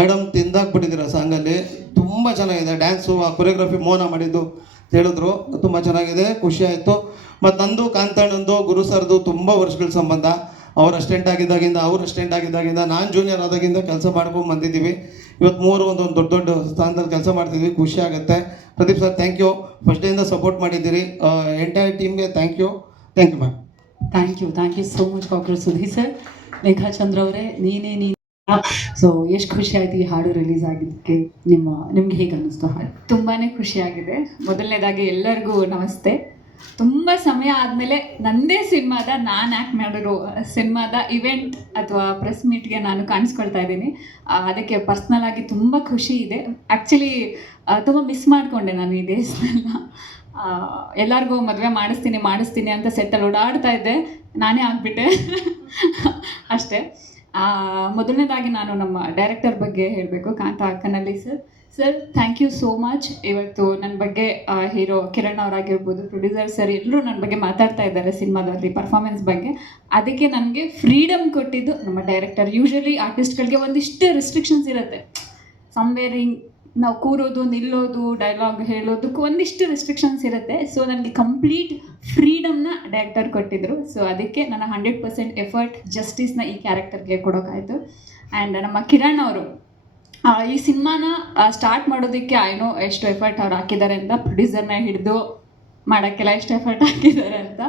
ಮೇಡಮ್ ತಿಂದಾಕ್ಬಿಟ್ಟಿದ್ದೀರ ಸಾಂಗಲ್ಲಿ, ತುಂಬ ಚೆನ್ನಾಗಿದೆ. ಡ್ಯಾನ್ಸು, ಆ ಕೊರಿಯೋಗ್ರಫಿ ಮೋನ ಮಾಡಿದ್ದು ಹೇಳಿದ್ರು, ತುಂಬ ಚೆನ್ನಾಗಿದೆ, ಖುಷಿ ಆಯಿತು. ಮತ್ತು ನಂದು ಕಾಂತಣ್ಣಂದು ಗುರು ಸರ್ದು ತುಂಬ ವರ್ಷಗಳ ಸಂಬಂಧ. ಅವ್ರು ಅಸ್ಟೆಂಟ್ ಆಗಿದ್ದಾಗಿಂದ ನಾನು ಜೂನಿಯರ್ ಆದಾಗಿಂದ ಕೆಲಸ ಮಾಡ್ಕೊಂಡು ಬಂದಿದ್ದೀವಿ. ಇವತ್ತು ಒಂದೊಂದು ದೊಡ್ಡ ಸ್ಥಾನದಲ್ಲಿ ಕೆಲಸ ಮಾಡ್ತಿದ್ವಿ, ಖುಷಿ ಆಗುತ್ತೆ. Pradeep sir thank you, first ಡೇಯಿಂದ ಸಪೋರ್ಟ್ ಮಾಡಿದ್ದೀರಿ. ಎಂಟೈರ್ ಟೀಮ್ಗೆ thank you ma'am. Thank you so much cockroach Sudhir sir. Rekha Chandra ಅವರೇ, ನೀನೇ ಸೊ ಎಷ್ಟು ಖುಷಿ ಆಯ್ತು ಈ ಹಾಡು ರಿಲೀಸ್ ಆಗಿದ್ದಕ್ಕೆ. ನಿಮ್ಗೆ ಹೇಗೆ ಅನ್ನಿಸ್ತು ಹಾಡು? ತುಂಬಾ ಖುಷಿಯಾಗಿದೆ. ಮೊದಲನೇದಾಗಿ ಎಲ್ಲರಿಗೂ ನಮಸ್ತೆ. ತುಂಬ ಸಮಯ ಆದಮೇಲೆ ನನ್ನದೇ ಸಿನಿಮಾದ ನಾನು ಆ್ಯಕ್ಟ್ ಮಾಡಿರೋ ಸಿನಿಮಾದ ಇವೆಂಟ್ ಅಥವಾ ಪ್ರೆಸ್ ಮೀಟ್ಗೆ ನಾನು ಕಾಣಿಸ್ಕೊಳ್ತಾ ಇದ್ದೀನಿ. ಅದಕ್ಕೆ ಪರ್ಸ್ನಲ್ ಆಗಿ ತುಂಬ ಖುಷಿ ಇದೆ. ಆ್ಯಕ್ಚುಲಿ ತುಂಬ ಮಿಸ್ ಮಾಡಿಕೊಂಡೆ ನಾನು ಈ ಡೇಸ್ನೆಲ್ಲ. ಎಲ್ಲರಿಗೂ ಮದುವೆ ಮಾಡಿಸ್ತೀನಿ ಅಂತ ಸೆಟ್ಟಲ್ಲಿ ಓಡಾಡ್ತಾ ಇದ್ದೆ, ನಾನೇ ಆಗಿಬಿಟ್ಟೆ ಅಷ್ಟೇ. ಮೊದಲನೇದಾಗಿ ನಾನು ನಮ್ಮ ಡೈರೆಕ್ಟರ್ ಬಗ್ಗೆ ಹೇಳಬೇಕು, Kantha Kannalli sir. Sir thank you so much. ಇವತ್ತು ನನ್ನ ಬಗ್ಗೆ ಹೀರೋ ಕಿರಣ್ ಅವರಾಗಿರ್ಬೋದು, ಪ್ರೊಡ್ಯೂಸರ್ ಸರ್ ಎಲ್ಲರೂ ನನ್ನ ಬಗ್ಗೆ ಮಾತಾಡ್ತಾ ಇದ್ದಾರೆ ಸಿನಿಮಾದಲ್ಲಿ ಪರ್ಫಾರ್ಮೆನ್ಸ್ ಬಗ್ಗೆ. ಅದಕ್ಕೆ ನನಗೆ ಫ್ರೀಡಮ್ ಕೊಟ್ಟಿದ್ದು ನಮ್ಮ ಡೈರೆಕ್ಟರ್. ಯೂಶ್ವಲಿ ಆರ್ಟಿಸ್ಟ್ಗಳಿಗೆ ಒಂದಿಷ್ಟು ರೆಸ್ಟ್ರಿಕ್ಷನ್ಸ್ ಇರುತ್ತೆ, ಸಮ್ವೇರ್ ಹಿಂಗೆ ನಾವು ಕೂರೋದು ನಿಲ್ಲೋದು ಡೈಲಾಗ್ ಹೇಳೋದಕ್ಕೂ ಒಂದಿಷ್ಟು ರೆಸ್ಟ್ರಿಕ್ಷನ್ಸ್ ಇರುತ್ತೆ. ಸೊ ನನಗೆ ಕಂಪ್ಲೀಟ್ ಫ್ರೀಡಮ್ನ ಡೈರೆಕ್ಟರ್ ಕೊಟ್ಟಿದ್ದರು. ಸೊ ಅದಕ್ಕೆ ನನ್ನ 100% ಎಫರ್ಟ್ ಜಸ್ಟಿಸ್ನ ಈ ಕ್ಯಾರೆಕ್ಟರ್ಗೆ ಕೊಡೋಕ್ಕಾಯಿತು. ಆ್ಯಂಡ್ ನಮ್ಮ ಕಿರಣ್ ಅವರು ಈ ಸಿನಿಮಾನ ಸ್ಟಾರ್ಟ್ ಮಾಡೋದಕ್ಕೆ ಏನೋ ಎಷ್ಟು ಎಫರ್ಟ್ ಅವ್ರು ಹಾಕಿದ್ದಾರೆ ಅಂತ, ಪ್ರೊಡ್ಯೂಸರ್ನ ಹಿಡಿದು ಮಾಡೋಕ್ಕೆಲ್ಲ ಎಷ್ಟು ಎಫರ್ಟ್ ಹಾಕಿದ್ದಾರೆ ಅಂತ.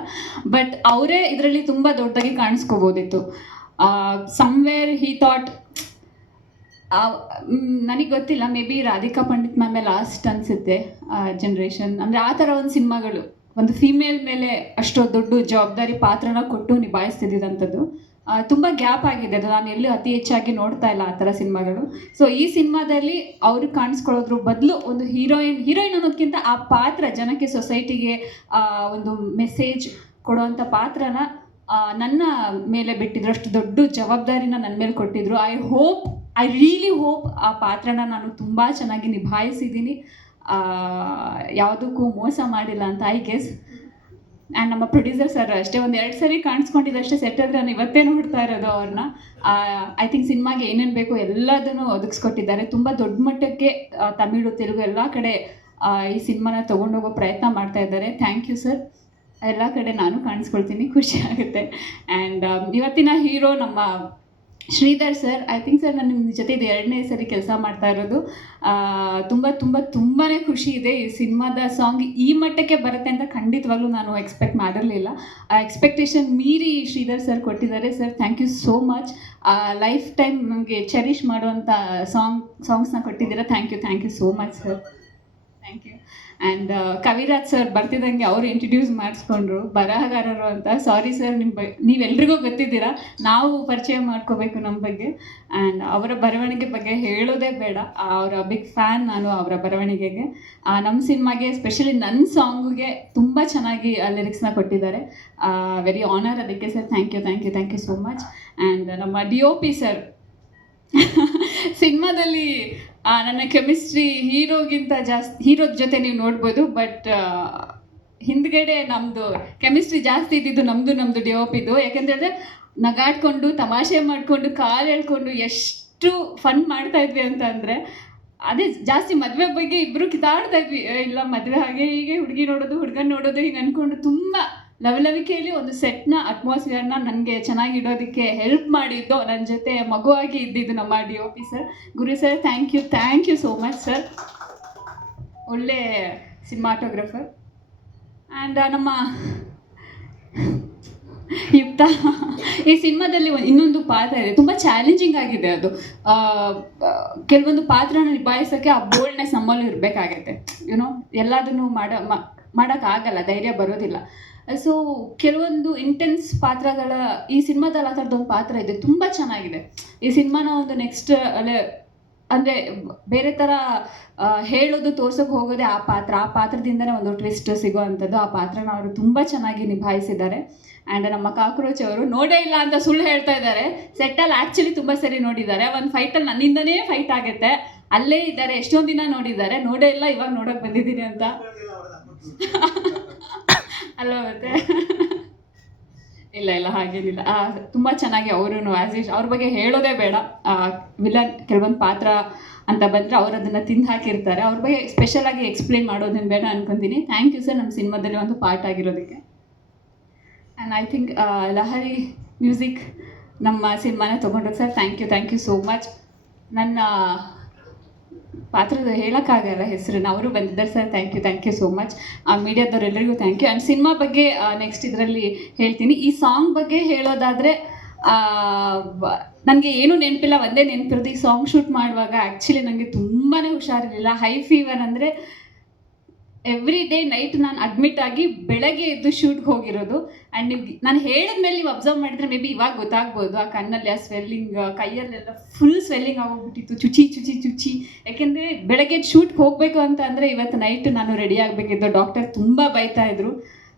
ಬಟ್ ಅವರೇ ಇದರಲ್ಲಿ ತುಂಬ ದೊಡ್ಡದಾಗಿ ಕಾಣಿಸ್ಕೋಬೋದಿತ್ತು. ಸಮ್ವೇರ್ ಹಿ ಥಾಟ್, ನನಗೆ ಗೊತ್ತಿಲ್ಲ, ಮೇ ಬಿ ರಾಧಿಕಾ ಪಂಡಿತ್ ಮ್ಯಾಮೇ ಲಾಸ್ಟ್ ಅನಿಸುತ್ತೆ ಜನ್ರೇಷನ್, ಅಂದರೆ ಆ ಥರ ಒಂದು ಸಿನಿಮಾಗಳು ಒಂದು ಫೀಮೇಲ್ ಮೇಲೆ ಅಷ್ಟು ದೊಡ್ಡ ಜವಾಬ್ದಾರಿ ಪಾತ್ರನ ಕೊಟ್ಟು ನಿಭಾಯಿಸ್ತಿದ್ದಂಥದ್ದು. ತುಂಬ ಗ್ಯಾಪ್ ಆಗಿದೆ ಅದು, ನಾನು ಎಲ್ಲೂ ಅತಿ ಹೆಚ್ಚಾಗಿ ನೋಡ್ತಾ ಇಲ್ಲ ಆ ಥರ ಸಿನಿಮಾಗಳು. ಸೊ ಈ ಸಿನಿಮಾದಲ್ಲಿ ಅವ್ರಿಗೆ ಕಾಣಿಸ್ಕೊಳ್ಳೋದ್ರ ಬದಲು ಒಂದು ಹೀರೋಯಿನ್ ಅನ್ನೋದಕ್ಕಿಂತ ಆ ಪಾತ್ರ ಜನಕ್ಕೆ, ಸೊಸೈಟಿಗೆ ಒಂದು ಮೆಸೇಜ್ ಕೊಡುವಂಥ ಪಾತ್ರನ ನನ್ನ ಮೇಲೆ ಬಿಟ್ಟಿದ್ರು. ಅಷ್ಟು ದೊಡ್ಡ ಜವಾಬ್ದಾರಿನ ನನ್ನ ಮೇಲೆ ಕೊಟ್ಟಿದ್ರು. ಐ ರಿಯಲಿ ಹೋಪ್ ಆ ಪಾತ್ರನ ನಾನು ತುಂಬ ಚೆನ್ನಾಗಿ ನಿಭಾಯಿಸಿದ್ದೀನಿ, ಯಾವುದಕ್ಕೂ ಮೋಸ ಮಾಡಿಲ್ಲ ಅಂತ ಐ ಗೆಸ್. ಆ್ಯಂಡ್ ನಮ್ಮ ಪ್ರೊಡ್ಯೂಸರ್ ಸರ್ ಅಷ್ಟೇ, ಒಂದು 2 ಸರಿ ಕಾಣಿಸ್ಕೊಂಡಿದ್ದಷ್ಟೇ ಸೆಟ್ಟಲ್ಲಿ, ನಾನು ಇವತ್ತೇ ನೋಡ್ತಾ ಇರೋದು ಅವ್ರನ್ನ. ಐ ಥಿಂಕ್ ಸಿನಿಮಾಗೆ ಏನೇನು ಬೇಕೋ ಎಲ್ಲದನ್ನು ಒದಗಿಸ್ಕೊಟ್ಟಿದ್ದಾರೆ. ತುಂಬ ದೊಡ್ಡ ಮಟ್ಟಕ್ಕೆ ತಮಿಳು, ತೆಲುಗು ಎಲ್ಲ ಕಡೆ ಈ ಸಿನಿಮಾನ ತೊಗೊಂಡೋಗೋ ಪ್ರಯತ್ನ ಮಾಡ್ತಾ ಇದ್ದಾರೆ. Thank you sir. ಎಲ್ಲ ಕಡೆ ನಾನು ಕಾಣಿಸ್ಕೊಳ್ತೀನಿ, ಖುಷಿ ಆಗುತ್ತೆ. ಆ್ಯಂಡ್ ಇವತ್ತಿನ ಹೀರೋ ನಮ್ಮ Sridhar sir. I think sir ನಾನು ನಿಮ್ಮ ಜೊತೆ ಇದು 2ನೇ ಸರಿ ಕೆಲಸ ಮಾಡ್ತಾ ಇರೋದು. ತುಂಬಾ ಖುಷಿ ಇದೆ. ಈ ಸಿನಿಮಾದ ಸಾಂಗ್ ಈ ಮಟ್ಟಕ್ಕೆ ಬರುತ್ತೆ ಅಂತ ಖಂಡಿತವಾಗ್ಲೂ ನಾನು ಎಕ್ಸ್ಪೆಕ್ಟ್ ಮಾಡಿರಲಿಲ್ಲ. ಆ ಎಕ್ಸ್ಪೆಕ್ಟೇಷನ್ ಮೀರಿ ಶ್ರೀಧರ್ ಸರ್ ಕೊಟ್ಟಿದ್ದಾರೆ. Sir thank you so much. Lifetime ನಮಗೆ ಚೆರಿಷ್ ಮಾಡುವಂಥ ಸಾಂಗ್ಸ್ನ ಕೊಟ್ಟಿದ್ದೀರಾ. Thank you so much sir. Thank you. And Kaviraj sir ಬರ್ತಿದ್ದಂಗೆ ಅವರು ಇಂಟ್ರಡ್ಯೂಸ್ ಮಾಡಿಸ್ಕೊಂಡ್ರು, ಬರಹಗಾರರು ಅಂತ. ಸಾರಿ ಸರ್, ನೀವೆಲ್ರಿಗೂ ಗೊತ್ತಿದ್ದೀರಾ, ನಾವು ಪರಿಚಯ ಮಾಡ್ಕೋಬೇಕು ನಮ್ಮ ಬಗ್ಗೆ. ಆ್ಯಂಡ್ ಅವರ ಬರವಣಿಗೆ ಬಗ್ಗೆ ಹೇಳೋದೇ ಬೇಡ, ಅವರ ಬಿಗ್ ಫ್ಯಾನ್ ನಾನು ಅವರ ಬರವಣಿಗೆಗೆ. ನಮ್ಮ ಸಿನಿಮಾಗೆ ಎಸ್ಪೆಷಲಿ ನನ್ನ ಸಾಂಗಿಗೆ ತುಂಬ ಚೆನ್ನಾಗಿ ಲಿರಿಕ್ಸ್ನ ಕೊಟ್ಟಿದ್ದಾರೆ. ವೆರಿ ಆನರ್ ಅದಕ್ಕೆ sir. Thank you so much. And ನಮ್ಮ DOP ಸರ್ ಸಿನಿಮಾದಲ್ಲಿ ನನ್ನ ಕೆಮಿಸ್ಟ್ರಿ ಹೀರೋಗಿಂತ ಜಾಸ್ತಿ, ಹೀರೋದ ಜೊತೆ ನೀವು ನೋಡ್ಬೋದು, ಬಟ್ ಹಿಂದ್ಗಡೆ ನಮ್ಮದು ಕೆಮಿಸ್ಟ್ರಿ ಜಾಸ್ತಿ ಇದ್ದಿದ್ದು ನಮ್ಮದು DOPದು. ಯಾಕೆಂದರೆ ನಗಾಡ್ಕೊಂಡು ತಮಾಷೆ ಮಾಡಿಕೊಂಡು ಕಾಲು ಎಳ್ಕೊಂಡು ಎಷ್ಟು ಫನ್ ಮಾಡ್ತಾ ಇದ್ವಿ ಅಂತ ಅಂದರೆ, ಅದೇ ಜಾಸ್ತಿ ಮದುವೆ ಬಗ್ಗೆ ಇಬ್ಬರು ಕಿತ್ತಾಡ್ತಾ ಇದ್ವಿ. ಇಲ್ಲ ಮದುವೆ ಹಾಗೆ ಹೀಗೆ, ಹುಡುಗಿ ನೋಡೋದು ಹುಡುಗನ ನೋಡೋದು ಹಿಂಗೆ ಅಂದ್ಕೊಂಡು ತುಂಬ ಲವಲವಿಕೆಯಲ್ಲಿ ಒಂದು ಸೆಟ್ನ ಅಟ್ಮಾಸ್ಫಿಯರ್ನ ನನಗೆ ಚೆನ್ನಾಗಿ ಇಡೋದಕ್ಕೆ ಹೆಲ್ಪ್ ಮಾಡಿದ್ದು, ನನ್ನ ಜೊತೆ ಮಗುವಾಗಿ ಇದ್ದಿದ್ದು ನಮ್ಮ DOP sir. Guru sir thank you so much sir. ಒಳ್ಳೆ ಸಿನಿಮಾಟೋಗ್ರಫರ್. ಆ್ಯಂಡ್ ನಮ್ಮ ಯುಕ್ತ ಈ ಸಿನಿಮಾದಲ್ಲಿ ಇನ್ನೊಂದು ಪಾತ್ರ ಇದೆ, ತುಂಬ ಚಾಲೆಂಜಿಂಗ್ ಆಗಿದೆ ಅದು. ಕೆಲವೊಂದು ಪಾತ್ರನ ನಿಭಾಯಿಸೋಕ್ಕೆ ಆ ಬೋಲ್ಡ್ನೆಸ್ ನಮ್ಮಲ್ಲೂ ಇರಬೇಕಾಗತ್ತೆ. ಎಲ್ಲದನ್ನು ಮಾಡೋಕ್ಕಾಗಲ್ಲ, ಧೈರ್ಯ ಬರೋದಿಲ್ಲ. ಸೊ ಕೆಲವೊಂದು ಇಂಟೆನ್ಸ್ ಪಾತ್ರಗಳ ಈ ಸಿನಿಮಾದಲ್ಲಿ ಆ ಥರದ್ದೊಂದು ಪಾತ್ರ ಇದೆ, ತುಂಬ ಚೆನ್ನಾಗಿದೆ. ಈ ಸಿನಿಮಾನ ಒಂದು ನೆಕ್ಸ್ಟ್ ಅಂದರೆ ಬೇರೆ ಥರ ಹೇಳೋದು, ತೋರ್ಸೋಕೆ ಹೋಗೋದೇ ಆ ಪಾತ್ರದಿಂದನೇ ಒಂದು ಟ್ವಿಸ್ಟ್ ಸಿಗೋ ಅಂಥದ್ದು. ಆ ಪಾತ್ರನ ಅವರು ತುಂಬ ಚೆನ್ನಾಗಿ ನಿಭಾಯಿಸಿದ್ದಾರೆ. ಆ್ಯಂಡ್ ನಮ್ಮ ಕಾಕ್ರೋಚ್ ಅವರು ನೋಡೇ ಇಲ್ಲ ಅಂತ ಸುಳ್ಳು ಹೇಳ್ತಾ ಇದ್ದಾರೆ. ಸೆಟ್ಟಲ್ಲಿ ಆ್ಯಕ್ಚುಲಿ ತುಂಬ ಸರಿ ನೋಡಿದ್ದಾರೆ. ಒಂದು ಫೈಟಲ್ಲಿ ನನ್ನಿಂದನೇ ಫೈಟ್ ಆಗುತ್ತೆ, ಅಲ್ಲೇ ಇದ್ದಾರೆ, ಎಷ್ಟೊಂದು ದಿನ ನೋಡಿದ್ದಾರೆ, ನೋಡೇ ಇಲ್ಲ, ಇವಾಗ ನೋಡೋಕೆ ಬಂದಿದ್ದೀನಿ ಅಂತ ಅಲ್ಲ. ಮತ್ತೆ ಇಲ್ಲ ಹಾಗೇನಿಲ್ಲ, ತುಂಬ ಚೆನ್ನಾಗಿ ಅವರು ಅವ್ರ ಬಗ್ಗೆ ಹೇಳೋದೇ ಬೇಡ. ವಿಲನ್ ಕೆಲವೊಂದು ಪಾತ್ರ ಅಂತ ಬಂದರೆ ಅವ್ರು ಅದನ್ನು ತಿಂದು ಹಾಕಿರ್ತಾರೆ, ಅವ್ರ ಬಗ್ಗೆ ಸ್ಪೆಷಲಾಗಿ ಎಕ್ಸ್ಪ್ಲೇನ್ ಮಾಡೋದನ್ನು ಬೇಡ ಅನ್ಕೊತೀನಿ. ಥ್ಯಾಂಕ್ ಯು ಸರ್ ನಮ್ಮ ಸಿನಿಮಾದಲ್ಲಿ ಒಂದು ಪಾರ್ಟ್ ಆಗಿರೋದಕ್ಕೆ. And I think Lahari music ನಮ್ಮ ಸಿನಿಮಾನ ತೊಗೊಂಡ್ರು sir. Thank you so much. ನನ್ನ ಪಾತ್ರದ ಹೇಳೋಕ್ಕಾಗಲ್ಲ ಹೆಸರನ್ನ, ಅವರು ಬಂದಿದ್ದಾರೆ sir. Thank you so much. ಮೀಡಿಯಾದವರೆಲ್ಲರಿಗೂ ಥ್ಯಾಂಕ್ ಯು. ಆ್ಯಂಡ್ ಸಿನಿಮಾ ಬಗ್ಗೆ ನೆಕ್ಸ್ಟ್ ಇದರಲ್ಲಿ ಹೇಳ್ತೀನಿ. ಈ ಸಾಂಗ್ ಬಗ್ಗೆ ಹೇಳೋದಾದರೆ ನನಗೆ ಏನೂ ನೆನಪಿಲ್ಲ, ಒಂದೇ ನೆನಪಿರೋದು, ಈ ಸಾಂಗ್ ಶೂಟ್ ಮಾಡುವಾಗ ಆ್ಯಕ್ಚುಲಿ ನನಗೆ ತುಂಬಾ ಹುಷಾರಿರಲಿಲ್ಲ. ಹೈ ಫೀವರ್, ಅಂದರೆ ಎವ್ರಿ ಡೇ ನೈಟ್ ನಾನು ಅಡ್ಮಿಟ್ ಆಗಿ ಬೆಳಗ್ಗೆ ಎದ್ದು ಶೂಟ್ಗೆ ಹೋಗಿರೋದು. ಆ್ಯಂಡ್ ನಿಮ್ಗೆ ನಾನು ಹೇಳಿದ್ಮೇಲೆ ನೀವು ಅಬ್ಸರ್ವ್ ಮಾಡಿದ್ರೆ ಮೇ ಬಿ ಇವಾಗ ಗೊತ್ತಾಗ್ಬೋದು, ಆ ಕಣ್ಣಲ್ಲಿ ಆ ಸ್ವೆಲ್ಲಿಂಗ್, ಕೈಯಲ್ಲೆಲ್ಲ ಫುಲ್ ಸ್ವೆಲ್ಲಿಂಗ್ ಆಗೋಗ್ಬಿಟ್ಟಿತ್ತು, ಚುಚ್ಚಿ. ಯಾಕೆಂದರೆ ಬೆಳಗ್ಗೆ ಶೂಟ್ಗೆ ಹೋಗಬೇಕು ಅಂತ ಅಂದರೆ ಇವತ್ತು ನೈಟ್ ನಾನು ರೆಡಿ ಆಗಬೇಕಿದ್ದು. ಡಾಕ್ಟರ್ ತುಂಬ ಬೈತಾಯಿದ್ರು,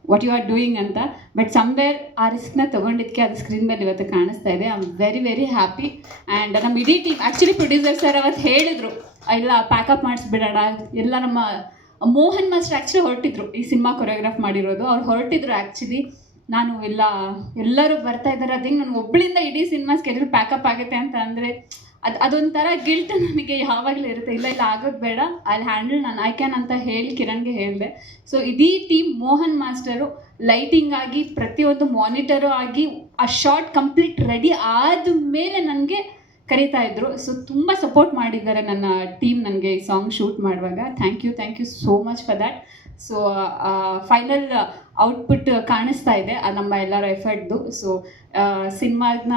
ವಾಟ್ ಯು ಆರ್ ಡೂಯಿಂಗ್ ಅಂತ. ಬಟ್ ಸಮ್ವೇರ್ ಆ ರಿಸ್ಕ್ನ ತೊಗೊಂಡಿದ್ದಕ್ಕೆ ಅದು ಸ್ಕ್ರೀನ್ ಮೇಲೆ ಇವತ್ತು ಕಾಣಿಸ್ತಾ ಇದೆ. I am very very happy. And ನಮ್ಮ ಇಡೀ ಟೀಮ್, ಆ್ಯಕ್ಚುಲಿ ಪ್ರೊಡ್ಯೂಸರ್ ಸರ್ ಅವತ್ತು ಹೇಳಿದರು, ಇಲ್ಲ ಪ್ಯಾಕಪ್ ಮಾಡಿಸ್ಬಿಡೋಣ ಎಲ್ಲ. ನಮ್ಮ ಮೋಹನ್ ಮಾಸ್ಟರ್ ಆ್ಯಕ್ಚುಲಿ ಹೊರಟಿದ್ರು, ಈ ಸಿನಿಮಾ ಕೊರಿಯೋಗ್ರಾಫ್ ಮಾಡಿರೋದು, ಅವ್ರು ಹೊರಟಿದ್ರು ಆ್ಯಕ್ಚುಲಿ. ನಾನು ಎಲ್ಲರೂ ಬರ್ತಾ ಇದ್ದಾರೆ, ಅದೇ ನಾನು ಒಬ್ಬಳಿಂದ ಇಡೀ ಸಿನಿಮಾ ಸ್ಕೆಡ್ಯೂಲ್ ಪ್ಯಾಕಪ್ ಆಗುತ್ತೆ ಅಂತ ಅಂದರೆ ಅದೊಂಥರ ಗಿಲ್ಟ್ ನನಗೆ ಯಾವಾಗಲೂ ಇರುತ್ತೆ. ಇಲ್ಲ ಆಗೋದು ಬೇಡ, ಅಲ್ಲಿ ಹ್ಯಾಂಡಲ್ ನಾನು ಐ ಕ್ಯಾನ್ ಅಂತ ಹೇಳಿ ಕಿರಣ್ಗೆ ಹೇಳಿದೆ. ಸೊ ಇಡೀ ಟೀಮ್, ಮೋಹನ್ ಮಾಸ್ಟರು ಲೈಟಿಂಗ್ ಆಗಿ ಪ್ರತಿಯೊಂದು ಮಾನಿಟರು ಆಗಿ ಆ ಶಾರ್ಟ್ ಕಂಪ್ಲೀಟ್ ರೆಡಿ ಆದಮೇಲೆ ನನಗೆ ಕರೀತಾ ಇದ್ರು. ಸೊ ತುಂಬ ಸಪೋರ್ಟ್ ಮಾಡಿದ್ದಾರೆ ನನ್ನ ಟೀಮ್ ನನಗೆ ಈ ಸಾಂಗ್ ಶೂಟ್ ಮಾಡುವಾಗ. Thank you so much for that. So final output ಕಾಣಿಸ್ತಾ ಇದೆ ನಮ್ಮ ಎಲ್ಲರ ಎಫರ್ಟ್ದು. ಸೊ ಸಿನಿಮಾನ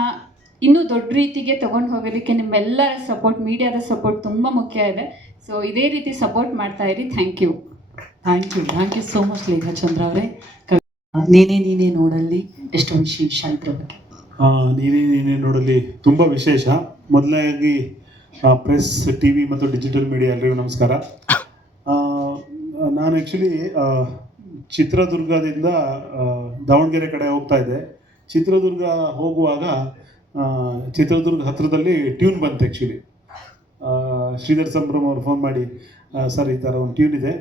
ಇನ್ನೂ ದೊಡ್ಡ ರೀತಿಗೆ ತೊಗೊಂಡು ಹೋಗೋದಕ್ಕೆ ನಿಮ್ಮೆಲ್ಲರ ಸಪೋರ್ಟ್, ಮೀಡಿಯಾದ ಸಪೋರ್ಟ್ ತುಂಬ ಮುಖ್ಯ ಇದೆ. ಸೊ ಇದೇ ರೀತಿ ಸಪೋರ್ಟ್ ಮಾಡ್ತಾ ಇರಿ. ಥ್ಯಾಂಕ್ ಯು ಸೋ ಮಚ್ ಲೇಖಚಂದ್ರ ಅವರೇ. ನೀನೇ ನೋಡಲ್ಲಿ ಎಷ್ಟು ವಿಶೇಷ ಇದ್ರ ಬಗ್ಗೆ? ನೀನೇ ನೋಡಲಿ ತುಂಬ ವಿಶೇಷ. ಮೊದಲನೇದಾಗಿ ಪ್ರೆಸ್, ಟಿ ವಿ ಮತ್ತು ಡಿಜಿಟಲ್ ಮೀಡಿಯಾ ಎಲ್ಲರಿಗೂ ನಮಸ್ಕಾರ. ನಾನು ಆ್ಯಕ್ಚುಲಿ ಚಿತ್ರದುರ್ಗದಿಂದ ದಾವಣಗೆರೆ ಕಡೆ ಹೋಗ್ತಾ ಇದ್ದೆ. ಚಿತ್ರದುರ್ಗ ಹೋಗುವಾಗ ಚಿತ್ರದುರ್ಗ ಹತ್ತಿರದಲ್ಲಿ ಟ್ಯೂನ್ ಬಂತು. ಆ್ಯಕ್ಚುಲಿ ಶ್ರೀಧರ್ ಸಂಭ್ರಮ್ ಅವ್ರು ಫೋನ್ ಮಾಡಿ, ಸರ್ ಈ ಥರ ಒಂದು ಟ್ಯೂನ್ ಇದೆ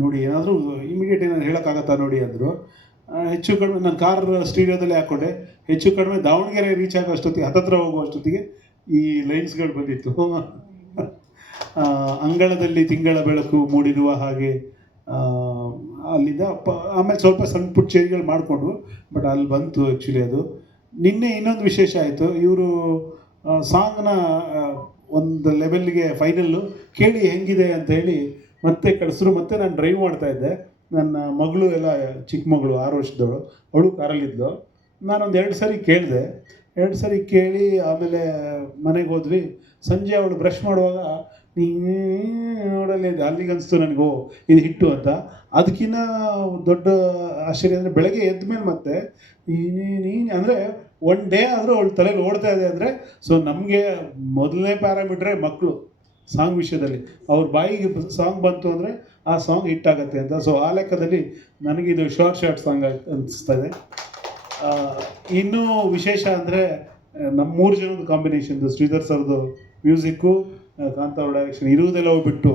ನೋಡಿ, ಏನಾದರೂ ಇಮಿಡಿಯೇಟ್ ಏನಾದ್ರು ಹೇಳೋಕ್ಕಾಗತ್ತಾ ನೋಡಿ ಅಂದರು. ಹೆಚ್ಚು ಕಡಿಮೆ ನಾನು ಕಾರ್ ಸ್ಟೀರಿಯೋದಲ್ಲಿ ಹಾಕ್ಕೊಂಡೆ. ಹೆಚ್ಚು ಕಡಿಮೆ ದಾವಣಗೆರೆ ರೀಚ್ ಆಗೋ ಅಷ್ಟೊತ್ತಿಗೆ, ಹತ್ತತ್ರ ಹೋಗೋ ಅಷ್ಟೊತ್ತಿಗೆ ಈ ಲೈನ್ಸ್ಗಳು ಬಂದಿತ್ತು. ಅಂಗಳದಲ್ಲಿ ತಿಂಗಳ ಬೆಳಕು ಮೂಡಿರುವ ಹಾಗೆ, ಅಲ್ಲಿಂದ ಆಮೇಲೆ ಸ್ವಲ್ಪ ಸಣ್ಣ ಪುಟ್ಟ ಚೇಂಜ್ಗಳು ಮಾಡಿಕೊಂಡು, ಬಟ್ ಅಲ್ಲಿ ಬಂತು ಆ್ಯಕ್ಚುಲಿ ಅದು. ನಿನ್ನೆ ಇನ್ನೊಂದು ವಿಶೇಷ ಆಯಿತು. ಇವರು ಸಾಂಗ್ನ ಒಂದು ಲೆವೆಲ್ಗೆ ಫೈನಲ್ಲು ಕೇಳಿ ಹೆಂಗಿದೆ ಅಂತ ಹೇಳಿ ಮತ್ತೆ ಕಳಿಸಿದ್ರು. ಮತ್ತೆ ನಾನು ಡ್ರೈವ್ ಮಾಡ್ತಾಯಿದ್ದೆ. ನನ್ನ ಮಗಳು ಎಲ್ಲ ಚಿಕ್ಕ ಮಗಳು 6 ವರ್ಷದವಳು, ಅವಳು ಕಾರಲ್ಲಿದ್ಲು. ನಾನೊಂದು 2 ಸರಿ ಕೇಳಿದೆ. 2 ಸರಿ ಕೇಳಿ ಆಮೇಲೆ ಮನೆಗೆ ಹೋದ್ವಿ. ಸಂಜೆ ಅವಳು ಬ್ರಷ್ ಮಾಡುವಾಗ ನೋಡಲ್ಲಿ ಅಲ್ಲಿಗೆ ಅನಿಸ್ತು ನನಗೆ, ಇದು ಹಿಟ್ಟು ಅಂತ. ಅದಕ್ಕಿಂತ ದೊಡ್ಡ ಆಶ್ಚರ್ಯ ಅಂದರೆ ಬೆಳಗ್ಗೆ ಎದ್ದ ಮೇಲೆ ಮತ್ತೆ ನೀನು ಅಂದರೆ 1 ಡೇ ಆದರೂ ಅವಳು ತಲೆಯಲ್ಲಿ ಓಡ್ತಾ ಇದೆ ಅಂದರೆ, ಸೊ ನಮಗೆ ಮೊದಲನೇ ಪ್ಯಾರಾಮೀಟ್ರೇ ಮಕ್ಕಳು ಸಾಂಗ್ ವಿಷಯದಲ್ಲಿ. ಅವ್ರ ಬಾಯಿಗೆ ಸಾಂಗ್ ಬಂತು ಅಂದರೆ ಆ ಸಾಂಗ್ ಹಿಟ್ ಆಗುತ್ತೆ ಅಂತ. ಸೊ ಆ ಲೆಕ್ಕದಲ್ಲಿ ನನಗಿದು ಶಾರ್ಟ್ ಸಾಂಗ್ ಅನಿಸ್ತಾ ಇದೆ. ಇನ್ನೂ ವಿಶೇಷ ಅಂದರೆ ನಮ್ಮ 3 ಜನದ ಕಾಂಬಿನೇಷನ್ದು, ಶ್ರೀಧರ್ ಸರ್ದು ಮ್ಯೂಸಿಕ್ಕು, ಕಾಂತಾವ್ರ ಡೈರೆಕ್ಷನ್ ಇರುವುದೆಲ್ಲ ಹೋಗ್ಬಿಟ್ಟು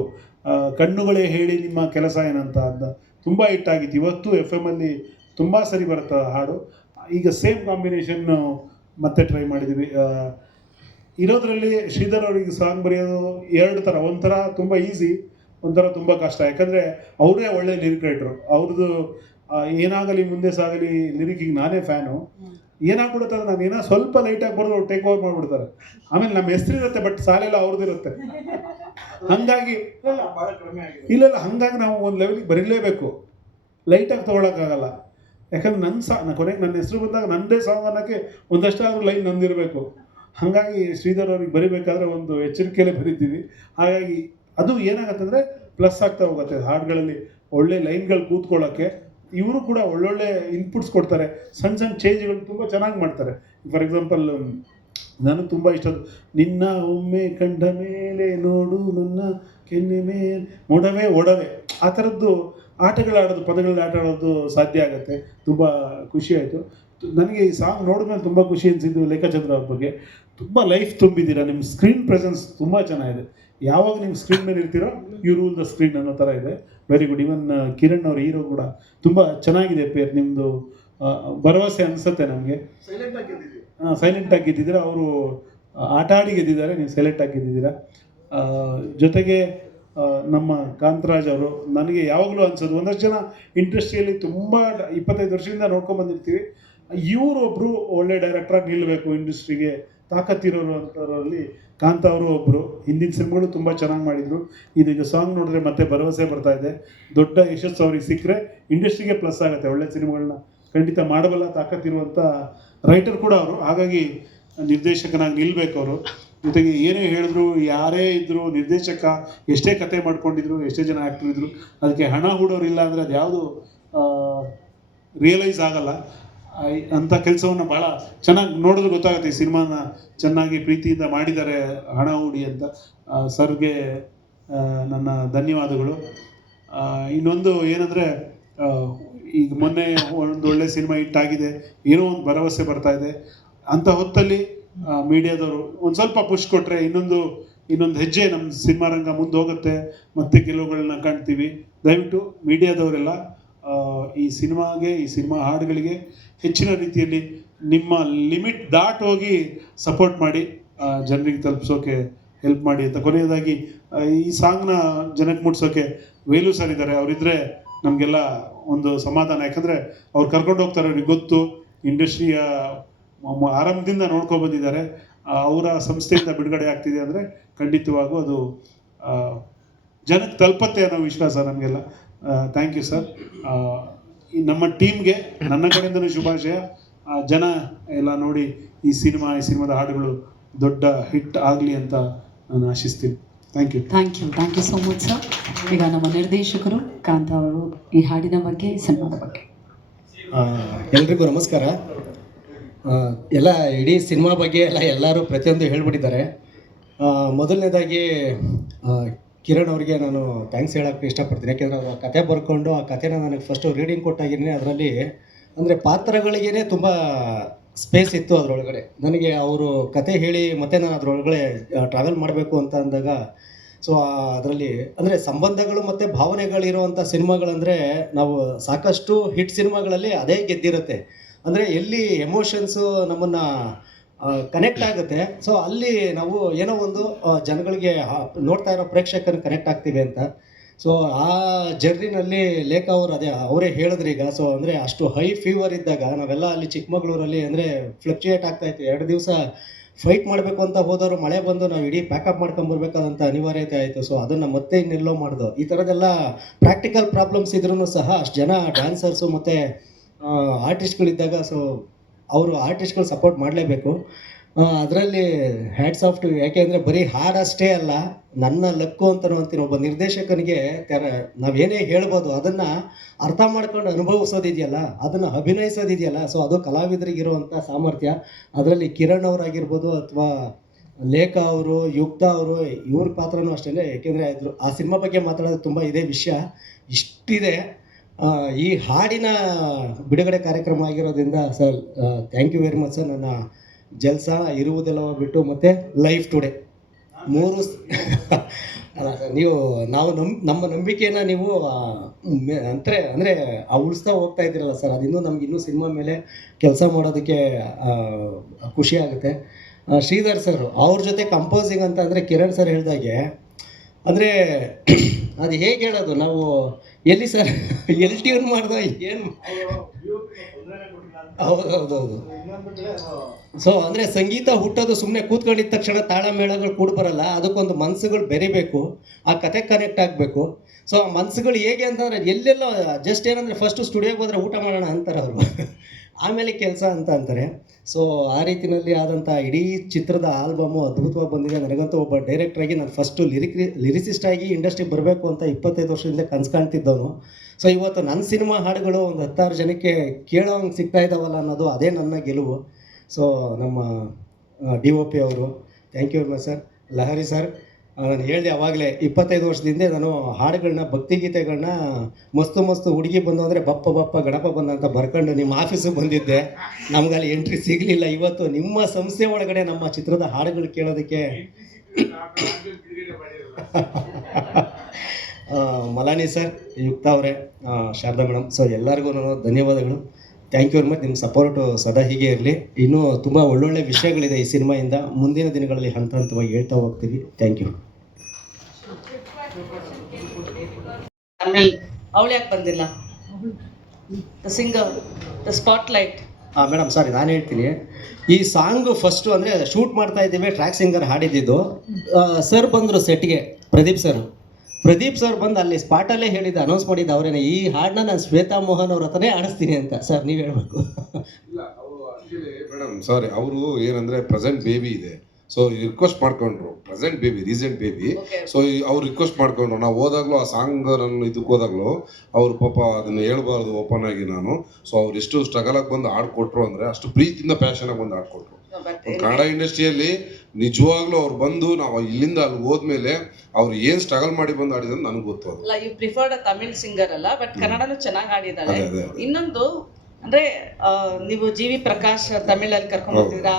ಕಣ್ಣುಗಳೇ ಹೇಳಿ ನಿಮ್ಮ ಕೆಲಸ ಏನಂತ ಅಂತ ತುಂಬ ಹಿಟ್ಟಾಗಿತ್ತು. ಇವತ್ತು FM ಅಲ್ಲಿ ತುಂಬ ಸರಿ ಬರುತ್ತೆ ಹಾಡು. ಈಗ ಸೇಮ್ ಕಾಂಬಿನೇಷನ್ನು ಮತ್ತೆ ಟ್ರೈ ಮಾಡಿದ್ದೀವಿ. ಇರೋದ್ರಲ್ಲಿ ಶ್ರೀಧರ್ ಅವರಿಗೆ ಸಾಂಗ್ ಬರೆಯೋದು 2 ಥರ. ಒಂಥರ ತುಂಬ ಈಸಿ, ಒಂಥರ ತುಂಬ ಕಷ್ಟ. ಯಾಕಂದರೆ ಅವರೇ ಒಳ್ಳೆ ಲಿರಿಕ್ ರೈಟ್ರು. ಅವ್ರದ್ದು ಏನಾಗಲಿ ಮುಂದೆ ಸಾಗಲಿ ಲಿರಿಕಿಗೆ ನಾನೇ ಫ್ಯಾನು. ಏನಾಗ್ಬಿಡುತ್ತೆ ಅಂದರೆ, ನಾನು ಏನೋ ಸ್ವಲ್ಪ ಲೈಟಾಗಿ ಬರೆದು ಅವ್ರು ಟೇಕ್ ಓವರ್ ಮಾಡಿಬಿಡ್ತಾರೆ. ಆಮೇಲೆ ನಮ್ಮ ಹೆಸರು ಇರುತ್ತೆ, ಬಟ್ ಸಾಲೆಲ್ಲ ಅವ್ರದ್ದಿರುತ್ತೆ. ಹಾಗಾಗಿ ಇಲ್ಲ ಹಾಗಾಗಿ ನಾವು ಒಂದು ಲೆವೆಲಿಗೆ ಬರೀಲೇಬೇಕು, ಲೈಟಾಗಿ ತೊಗೊಳಕ್ಕಾಗಲ್ಲ. ಯಾಕಂದ್ರೆ ಕೊನೆಗೆ ನನ್ನ ಹೆಸರು ಬಂದಾಗ ನನ್ನದೇ ಸಾಂಗ್ ಅನ್ನೋಕ್ಕೆ ಒಂದಷ್ಟಾದ್ರೂ ಲೈನ್ ನಂದಿರಬೇಕು. ಹಾಗಾಗಿ ಶ್ರೀಧರ್ ಅವ್ರಿಗೆ ಬರಿಬೇಕಾದ್ರೆ ಒಂದು ಎಚ್ಚರಿಕೆಯಲ್ಲೇ ಬರೀತೀವಿ. ಹಾಗಾಗಿ ಅದು ಏನಾಗುತ್ತೆ ಅಂದರೆ ಪ್ಲಸ್ ಆಗ್ತಾ ಹೋಗುತ್ತೆ ಹಾಡುಗಳಲ್ಲಿ, ಒಳ್ಳೆ ಲೈನ್ಗಳು ಕೂತ್ಕೊಳ್ಳೋಕ್ಕೆ. ಇವರು ಕೂಡ ಒಳ್ಳೊಳ್ಳೆ ಇನ್ಪುಟ್ಸ್ ಕೊಡ್ತಾರೆ, ಸಣ್ಣ ಸಣ್ಣ ಚೇಂಜ್ಗಳು ತುಂಬ ಚೆನ್ನಾಗಿ ಮಾಡ್ತಾರೆ. ಫಾರ್ ಎಕ್ಸಾಂಪಲ್, ನನಗೆ ತುಂಬ ಇಷ್ಟ ನಿನ್ನ ಒಮ್ಮೆ ಕಂಡ ಮೇಲೆ ನೋಡು ನನ್ನ ಕೆನ್ನೆ ಮೇಲೆ ಮೊಡವೆ ಒಡವೆ, ಆ ಥರದ್ದು ಆಟಗಳಾಡೋದು, ಪದಗಳಲ್ಲಿ ಆಟ ಆಡೋದು ಸಾಧ್ಯ ಆಗುತ್ತೆ. ತುಂಬ ಖುಷಿ ಆಯಿತು ನನಗೆ. ಈ ಸಾಂಗ್ ನೋಡಿದ್ಮೇಲೆ ತುಂಬ ಖುಷಿ ಅನಿಸಿದ್ದು ಲೇಖಚಂದ್ರ ಅವ್ರ ಬಗ್ಗೆ. ತುಂಬ ಲೈಫ್ ತುಂಬಿದ್ದೀರಾ, ನಿಮ್ಮ ಸ್ಕ್ರೀನ್ ಪ್ರೆಸೆನ್ಸ್ ತುಂಬ ಚೆನ್ನಾಗಿದೆ. ಯಾವಾಗ ನಿಮ್ಮ ಸ್ಕ್ರೀನ್ ಮೇಲೆ ಇರ್ತೀರೋ ಯು ರೂಲ್ ದ ಸ್ಕ್ರೀನ್ ಅನ್ನೋ ಥರ ಇದೆ. Very good. ಇವನ್ ಕಿರಣ್ ಅವ್ರ ಹೀರೋ ಕೂಡ ತುಂಬ ಚೆನ್ನಾಗಿದೆ ಪೇರ್. ನಿಮ್ಮದು ಭರವಸೆ ಅನಿಸುತ್ತೆ ನಮಗೆ. ಸೈಲೆಂಟಾಗಿ ಗೆದ್ದಿದ್ದೀರಾ, ಅವರು ಆಟ ಆಡಿ ಗೆದ್ದಿದ್ದಾರೆ, ನೀವು ಸೈಲೆಂಟಾಗಿ ಗೆದ್ದಿದ್ದೀರಾ. ಜೊತೆಗೆ ನಮ್ಮ ಕಾಂತರಾಜ್ ಅವರು ನನಗೆ ಯಾವಾಗಲೂ ಅನ್ಸೋದು, ಒಂದಷ್ಟು ಜನ ಇಂಡಸ್ಟ್ರಿಯಲ್ಲಿ ತುಂಬ 25 ವರ್ಷದಿಂದ ನೋಡ್ಕೊಂಡ್ಬಂದಿರ್ತೀವಿ. ಇವರೊಬ್ಬರು ಒಳ್ಳೆ ಡೈರೆಕ್ಟ್ರಾಗಿ ನಿಲ್ಲಬೇಕು, ಇಂಡಸ್ಟ್ರಿಗೆ ತಾಕತ್ತಿರೋರು ಅಂಥವರಲ್ಲಿ ಕಾಂತ ಅವರು ಒಬ್ಬರು. ಹಿಂದಿನ ಸಿನಿಮಾಗಳು ತುಂಬ ಚೆನ್ನಾಗಿ ಮಾಡಿದರು. ಇದೀಗ ಸಾಂಗ್ ನೋಡಿದ್ರೆ ಮತ್ತೆ ಭರವಸೆ ಬರ್ತಾ ಇದೆ. ದೊಡ್ಡ ಯಶಸ್ಸು ಅವ್ರಿಗೆ ಸಿಕ್ಕರೆ ಇಂಡಸ್ಟ್ರಿಗೆ ಪ್ಲಸ್ ಆಗುತ್ತೆ. ಒಳ್ಳೆ ಸಿನಿಮಾಗಳನ್ನ ಖಂಡಿತ ಮಾಡಬಲ್ಲ ತಾಕತ್ತಿರುವಂಥ ರೈಟರ್ ಕೂಡ ಅವರು. ಹಾಗಾಗಿ ನಿರ್ದೇಶಕನಾಗಿ ನಿಲ್ಲಬೇಕು ಅವರು. ಜೊತೆಗೆ ಏನೇ ಹೇಳಿದ್ರು, ಯಾರೇ ಇದ್ದರು, ನಿರ್ದೇಶಕ ಎಷ್ಟೇ ಕತೆ ಮಾಡ್ಕೊಂಡಿದ್ರು, ಎಷ್ಟೇ ಜನ ಆ್ಯಕ್ಟ್ರ್ ಇದ್ದರು, ಅದಕ್ಕೆ ಹಣ ಹೂಡೋರು ಇಲ್ಲ ಅಂದರೆ ಅದು ಯಾವುದು ರಿಯಲೈಸ್ ಆಗಲ್ಲ. ಅಂಥ ಕೆಲಸವನ್ನು ಭಾಳ ಚೆನ್ನಾಗಿ ನೋಡಿದ್ರೆ ಗೊತ್ತಾಗುತ್ತೆ. ಈ ಸಿನಿಮಾನ ಚೆನ್ನಾಗಿ ಪ್ರೀತಿಯಿಂದ ಮಾಡಿದ್ದಾರೆ ಹಣ ಹೂಡಿ ಅಂತ. ಸರ್ಗೆ ನನ್ನ ಧನ್ಯವಾದಗಳು. ಇನ್ನೊಂದು ಏನಂದರೆ, ಈಗ ಮೊನ್ನೆ ಒಂದು ಒಳ್ಳೆ ಸಿನಿಮಾ ಹಿಟ್ ಆಗಿದೆ, ಏನೋ ಒಂದು ಭರವಸೆ ಬರ್ತಾ ಇದೆ ಅಂಥ ಹೊತ್ತಲ್ಲಿ ಮೀಡಿಯಾದವರು ಒಂದು ಸ್ವಲ್ಪ ಪುಷ್ ಕೊಟ್ಟರೆ ಇನ್ನೊಂದು ಹೆಜ್ಜೆ ನಮ್ಮ ಸಿನಿಮಾ ರಂಗ ಮುಂದೆ ಹೋಗುತ್ತೆ, ಮತ್ತೆ ಗೆಲುವುಗಳನ್ನ ಕಾಣ್ತೀವಿ. ದಯವಿಟ್ಟು ಮೀಡಿಯಾದವರೆಲ್ಲ ಈ ಸಿನಿಮಾ ಹಾಡುಗಳಿಗೆ ಹೆಚ್ಚಿನ ರೀತಿಯಲ್ಲಿ ನಿಮ್ಮ ಲಿಮಿಟ್ ದಾಟೋಗಿ ಸಪೋರ್ಟ್ ಮಾಡಿ, ಜನರಿಗೆ ತಲುಪಿಸೋಕೆ ಹೆಲ್ಪ್ ಮಾಡಿ ಅಂತ. ಕೊನೆಯದಾಗಿ ಈ ಸಾಂಗ್ನ ಜನಕ್ಕೆ ಮುಟ್ಸೋಕೆ ವೇಲು ಸರ್ ಇದ್ದಾರೆ, ಅವರಿದ್ದರೆ ನಮಗೆಲ್ಲ ಒಂದು ಸಮಾಧಾನ. ಯಾಕಂದರೆ ಅವ್ರು ಕರ್ಕೊಂಡು ಹೋಗ್ತಾರೆ, ಅವ್ರಿಗೆ ಗೊತ್ತು, ಇಂಡಸ್ಟ್ರಿಯ ಆರಂಭದಿಂದ ನೋಡ್ಕೊಂಡು ಬಂದಿದ್ದಾರೆ. ಅವರ ಸಂಸ್ಥೆಯಿಂದ ಬಿಡುಗಡೆ ಆಗ್ತಿದೆ ಅಂದರೆ ಖಂಡಿತವಾಗೂ ಅದು ಜನಕ್ಕೆ ತಲುಪತ್ತೆ ಅನ್ನೋ ವಿಶ್ವಾಸ ನಮಗೆಲ್ಲ. Thank you sir. ನಮ್ಮ ಟೀಮ್ಗೆ ನನ್ನ ಕಡೆಯಿಂದಲೂ ಶುಭಾಶಯ. ಜನ ಎಲ್ಲ ನೋಡಿ ಈ ಸಿನಿಮಾದ ಹಾಡುಗಳು ದೊಡ್ಡ ಹಿಟ್ ಆಗಲಿ ಅಂತ ನಾನು ಆಶಿಸ್ತೀನಿ. Thank you so much sir. ಈಗ ನಮ್ಮ ನಿರ್ದೇಶಕರು ಕಾಂತ ಅವರು ಈ ಹಾಡಿನ ಬಗ್ಗೆ, ಸಿನಿಮಾದ ಬಗ್ಗೆ. ಎಲ್ರಿಗೂ ನಮಸ್ಕಾರ. ಎಲ್ಲ ಇಡೀ ಸಿನಿಮಾ ಬಗ್ಗೆ ಎಲ್ಲರೂ ಪ್ರತಿಯೊಂದು ಹೇಳ್ಬಿಟ್ಟಿದ್ದಾರೆ. ಮೊದಲನೇದಾಗಿ ಕಿರಣ್ ಅವರಿಗೆ ನಾನು ಥ್ಯಾಂಕ್ಸ್ ಹೇಳೋಕ್ಕೆ ಇಷ್ಟಪಡ್ತೀನಿ. ಯಾಕೆಂದರೆ ಅವರು ಕತೆ ಬರ್ಕೊಂಡು ಆ ಕಥೆನ ನನಗೆ ಫಸ್ಟು ರೀಡಿಂಗ್ ಕೊಟ್ಟಾಗಿನೇ ಅದರಲ್ಲಿ ಅಂದರೆ ಪಾತ್ರಗಳಿಗೇ ತುಂಬ ಸ್ಪೇಸ್ ಇತ್ತು ಅದರೊಳಗಡೆ. ನನಗೆ ಅವರು ಕತೆ ಹೇಳಿ ಮತ್ತೆ ನಾನು ಅದರೊಳಗಡೆ ಟ್ರಾವೆಲ್ ಮಾಡಬೇಕು ಅಂತ ಅಂದಾಗ, ಸೊ ಅದರಲ್ಲಿ ಅಂದರೆ ಸಂಬಂಧಗಳು ಮತ್ತು ಭಾವನೆಗಳಿರುವಂಥ ಸಿನಿಮಾಗಳಂದರೆ ನಾವು ಸಾಕಷ್ಟು ಹಿಟ್ ಸಿನಿಮಾಗಳಲ್ಲಿ ಅದೇ ಗೆದ್ದಿರುತ್ತೆ. ಅಂದರೆ ಎಲ್ಲಿ ಎಮೋಷನ್ಸು ನಮ್ಮನ್ನು ಕನೆಕ್ಟ್ ಆಗುತ್ತೆ, ಸೊ ಅಲ್ಲಿ ನಾವು ಏನೋ ಒಂದು ಜನಗಳಿಗೆ ನೋಡ್ತಾ ಇರೋ ಪ್ರೇಕ್ಷಕರಿಗೆ ಕನೆಕ್ಟ್ ಆಗ್ತೀವಿ ಅಂತ. ಸೊ ಆ ಜರ್ನಿನಲ್ಲಿ ಲೇಖ ಅವರು ಅವರೇ ಹೇಳಿದ್ರು ಈಗ. ಸೊ ಅಂದರೆ ಅಷ್ಟು ಹೈ ಫೀವರ್ ಇದ್ದಾಗ ನಾವೆಲ್ಲ ಅಲ್ಲಿ ಚಿಕ್ಕಮಗಳೂರಲ್ಲಿ ಅಂದರೆ ಫ್ಲಕ್ಚುಯೇಟ್ ಆಗ್ತಾಯಿತ್ತು. 2 ದಿವಸ ಫೈಟ್ ಮಾಡಬೇಕು ಅಂತ ಹೋದವರು ಮಳೆ ಬಂದು ನಾವು ಇಡೀ ಪ್ಯಾಕಪ್ ಮಾಡ್ಕೊಂಬರ್ಬೇಕಾದಂಥ ಅನಿವಾರ್ಯತೆ ಆಯಿತು. ಸೊ ಅದನ್ನು ಮತ್ತೆ ಇನ್ನೆಲ್ಲೋ ಮಾಡ್ದು. ಈ ಥರದ್ದೆಲ್ಲ ಪ್ರಾಕ್ಟಿಕಲ್ ಪ್ರಾಬ್ಲಮ್ಸ್ ಇದ್ರೂ ಸಹ ಅಷ್ಟು ಜನ ಡ್ಯಾನ್ಸರ್ಸು ಮತ್ತು ಆರ್ಟಿಸ್ಟ್ಗಳಿದ್ದಾಗ ಸೊ ಅವರು ಆರ್ಟಿಸ್ಟ್ಗಳು ಸಪೋರ್ಟ್ ಮಾಡಲೇಬೇಕು. ಅದರಲ್ಲಿ ಹ್ಯಾಟ್ಸ್ ಆಫ್ ಟು. ಯಾಕೆಂದರೆ ಬರೀ ಹಾಡಷ್ಟೇ ಅಲ್ಲ, ನನ್ನ ಲಕ್ಕು ಅಂತ ಅಂತೀನಿ. ಒಬ್ಬ ನಿರ್ದೇಶಕನಿಗೆ ನಾವೇನೇ ಹೇಳ್ಬೋದು ಅದನ್ನು ಅರ್ಥ ಮಾಡ್ಕೊಂಡು ಅನುಭವಿಸೋದಿದೆಯಲ್ಲ, ಅದನ್ನು ಅಭಿನಯಿಸೋದಿದೆಯಲ್ಲ, ಸೊ ಅದು ಕಲಾವಿದರಿಗಿರುವಂಥ ಸಾಮರ್ಥ್ಯ. ಅದರಲ್ಲಿ ಕಿರಣ್ ಅವರಾಗಿರ್ಬೋದು ಅಥವಾ ಲೇಖ ಅವರು, ಯುಕ್ತ ಅವರು, ಇವ್ರ ಪಾತ್ರನೂ ಅಷ್ಟೇ. ಏಕೆಂದರೆ ಆ ಸಿನಿಮಾ ಬಗ್ಗೆ ಮಾತಾಡೋದು ತುಂಬ ಇದೇ ವಿಷಯ ಇಷ್ಟಿದೆ. ಈ ಹಾಡಿನ ಬಿಡುಗಡೆ ಕಾರ್ಯಕ್ರಮ ಆಗಿರೋದ್ರಿಂದ sir thank you very much sir. ನನ್ನ ಜಲ್ಸ ಇರುವುದೆಲ್ಲ ಬಿಟ್ಟು ಮತ್ತು ಲೈಫ್ ಟುಡೇ 3 ಅಲ್ಲ ಸರ್, ನೀವು ನಮ್ಮ ನಂಬಿಕೆಯನ್ನು ನೀವು ಅಂದರೆ ಉಳಿಸ್ತಾ ಹೋಗ್ತಾ ಇದ್ದೀರಲ್ಲ ಸರ್, ಅದಿನ್ನೂ ನಮ್ಗೆ ಇನ್ನೂ ಸಿನಿಮಾ ಮೇಲೆ ಕೆಲಸ ಮಾಡೋದಕ್ಕೆ ಖುಷಿ ಆಗುತ್ತೆ. ಶ್ರೀಧರ್ ಸರ್ ಅವ್ರ ಜೊತೆ ಕಂಪೋಸಿಂಗ್ ಅಂತ ಅಂದರೆ ಕಿರಣ್ ಸರ್ ಹೇಳ್ದಾಗೆ ಅಂದರೆ ಅದು ಹೇಗೆ ಹೇಳೋದು, ನಾವು ಎಲ್ಲಿ ಸರ್ ಎಲ್ಲಿ ಟ್ಯೂನ್ ಮಾಡ್ದೋ ಏನು. ಹೌದೌದೌದು. ಸೊ ಅಂದರೆ ಸಂಗೀತ ಹುಟ್ಟೋದು ಸುಮ್ಮನೆ ಕೂತ್ಕೊಂಡಿದ್ದ ತಕ್ಷಣ ತಾಳ ಮೇಳಗಳು ಕೂಡ ಬರಲ್ಲ, ಅದಕ್ಕೊಂದು ಮನಸ್ಸುಗಳು ಬೆರಿಬೇಕು, ಆ ಕತೆ ಕನೆಕ್ಟ್ ಆಗಬೇಕು. ಸೊ ಆ ಮನಸ್ಸುಗಳು ಹೇಗೆ ಅಂತಂದರೆ ಎಲ್ಲೆಲ್ಲ ಜಸ್ಟ್ ಏನಂದರೆ ಫಸ್ಟು ಸ್ಟುಡಿಯೋಗೆ ಹೋದರೆ ಊಟ ಮಾಡೋಣ ಅಂತಾರೆ ಅವರು, ಆಮೇಲೆ ಕೆಲಸ ಅಂತ ಅಂತಾರೆ. ಸೊ ಆ ರೀತಿಯಲ್ಲಿ ಆದಂಥ ಇಡೀ ಚಿತ್ರದ ಆಲ್ಬಮು ಅದ್ಭುತವಾಗಿ ಬಂದಿದೆ. ನನಗಂತೂ ಒಬ್ಬ ಡೈರೆಕ್ಟ್ರಾಗಿ ನಾನು ಫಸ್ಟು ಲಿರಿಸಿಸ್ಟ್ ಆಗಿ ಇಂಡಸ್ಟ್ರಿಗೆ ಬರಬೇಕು ಅಂತ 25 ವರ್ಷದಿಂದ ಕನಸು ಕಾಣ್ತಿದ್ದವನು. ಸೊ ಇವತ್ತು ನನ್ನ ಸಿನಿಮಾ ಹಾಡುಗಳು ಒಂದು 10-6 ಜನಕ್ಕೆ ಕೇಳೋಂಗೆ ಸಿಗ್ತಾ ಇದ್ದಾವಲ್ಲ ಅನ್ನೋದು ಅದೇ ನನ್ನ ಗೆಲುವು. ಸೊ ನಮ್ಮ DOP ಅವರು thank you very much sir. Lahari sir, ನಾನು ಹೇಳಿದೆ ಆವಾಗಲೇ 25 ವರ್ಷದಿಂದ ನಾನು ಹಾಡುಗಳನ್ನ, ಭಕ್ತಿಗೀತೆಗಳನ್ನ ಮಸ್ತು ಹುಡುಗಿ ಬಂದು ಅಂದರೆ ಬಪ್ಪ ಗಣಪ ಬಂದ ಅಂತ ಬರ್ಕೊಂಡು ನಿಮ್ಮ ಆಫೀಸಿಗೆ ಬಂದಿದ್ದೆ. ನಮ್ಗಲ್ಲಿ ಎಂಟ್ರಿ ಸಿಗಲಿಲ್ಲ. ಇವತ್ತು ನಿಮ್ಮ ಸಂಸ್ಥೆ ಒಳಗಡೆ ನಮ್ಮ ಚಿತ್ರದ ಹಾಡುಗಳು ಕೇಳೋದಕ್ಕೆ ಮಲಾನಿ ಸರ್, ಯುಕ್ತ ಅವರೇ, ಶಾರದಾ ಮೇಡಮ್, ಸೊ ಎಲ್ಲರಿಗೂ ನಾನು ಧನ್ಯವಾದಗಳು. Thank you very much. ನಿಮ್ಮ ಸಪೋರ್ಟು ಸದಾ ಹೀಗೆ ಇರಲಿ. ಇನ್ನೂ ತುಂಬ ಒಳ್ಳೊಳ್ಳೆ ವಿಷಯಗಳಿದೆ ಈ ಸಿನಿಮಾಯಿಂದ. ಮುಂದಿನ ದಿನಗಳಲ್ಲಿ ಹಂತವಾಗಿ ಹೇಳ್ತಾ ಹೋಗ್ತೀವಿ. Thank you. ಅವಳು ಯಾಕೆ ಬಂದಿಲ್ಲ? The singer, the spotlight. Madam sorry, ನಾನು ಹೇಳ್ತೀನಿ. ಈ ಸಾಂಗು ಫಸ್ಟು ಅಂದರೆ ಶೂಟ್ ಮಾಡ್ತಾ ಇದ್ದೀವಿ, ಟ್ರ್ಯಾಕ್ ಸಿಂಗರ್ ಹಾಡಿದ್ದು. ಸರ್ ಬಂದರು ಸೆಟ್ಗೆ, ಪ್ರದೀಪ್ ಸರ್ ಬಂದು ಅಲ್ಲಿ ಸ್ಪಾಟಲ್ಲೇ ಹೇಳಿದ್ದು, ಅನೌನ್ಸ್ ಮಾಡಿದ್ದು ಅವರೇನೆ, ಈ ಹಾಡನ್ನ ನಾನು ಶ್ವೇತಾ ಮೋಹನ್ ಅವ್ರ ಹತ್ರನೇ ಆಡಿಸ್ತೀನಿ ಅಂತ. ಸರ್ ನೀವು ಹೇಳಬೇಕು. ಇಲ್ಲ, ಅವರು ಆ್ಯಕ್ಚುಲಿ ಮೇಡಮ್ ಸಾರಿ, ಅವರು ಏನಂದರೆ ಪ್ರೆಸೆಂಟ್ ಬೇಬಿ ಇದೆ, ಸೊ ರಿಕ್ವೆಸ್ಟ್ ಮಾಡ್ಕೊಂಡ್ರು. Present baby, recent baby. So ಅವ್ರು ರಿಕ್ವೆಸ್ಟ್ ಮಾಡ್ಕೊಂಡ್ರು. ನಾವು ಹೋದಾಗಲೂ ಆ ಸಾಂಗ್ ನಾನು ಇದಕ್ಕೆ ಹೋದಾಗಲೂ ಅವರು ಪಾಪ ಅದನ್ನು ಹೇಳ್ಬಾರ್ದು ಓಪನ್ ಆಗಿ ನಾನು. ಸೊ ಅವ್ರು ಎಷ್ಟು ಸ್ಟ್ರಗಲಾಗಿ ಬಂದು ಹಾಡ್ಕೊಟ್ರು ಅಂದರೆ ಅಷ್ಟು ಪ್ರೀತಿಯಿಂದ ಪ್ಯಾಷನಾಗಿ ಬಂದು ಹಾಡ್ಕೊಟ್ರು. ಕನ್ನಡ ಇಂಡಸ್ಟ್ರಿಯಲ್ಲಿ ನಿಜವಾಗ್ಲೂ ಅವ್ರು ಬಂದು ನಾವು ಇಲ್ಲಿಂದ ಅಲ್ಲಿ ಹೋದ್ಮೇಲೆ ಅವ್ರು ಏನು ಸ್ಟ್ರಗಲ್ ಮಾಡಿ ಬಂದು ಆಡಿದ್ರೆ ನನಗೆ ಗೊತ್ತು ಅದು. ಅಲ್ಲ, you preferred a Tamil singer ಅಲ್ಲ, ಬಟ್ ಕನ್ನಡನೂ ಚೆನ್ನಾಗಿ ಆಡಿದ್ದಾಳೆ. ಅದೇ. ಇನ್ನೊಂದು ಅಂದ್ರೆ ನೀವು ಜಿ ವಿ ಪ್ರಕಾಶ್ ತಮಿಳಲ್ಲಿ ಕರ್ಕೊಂಡ್ ಬರ್ತಿದ್ದೀರಾ,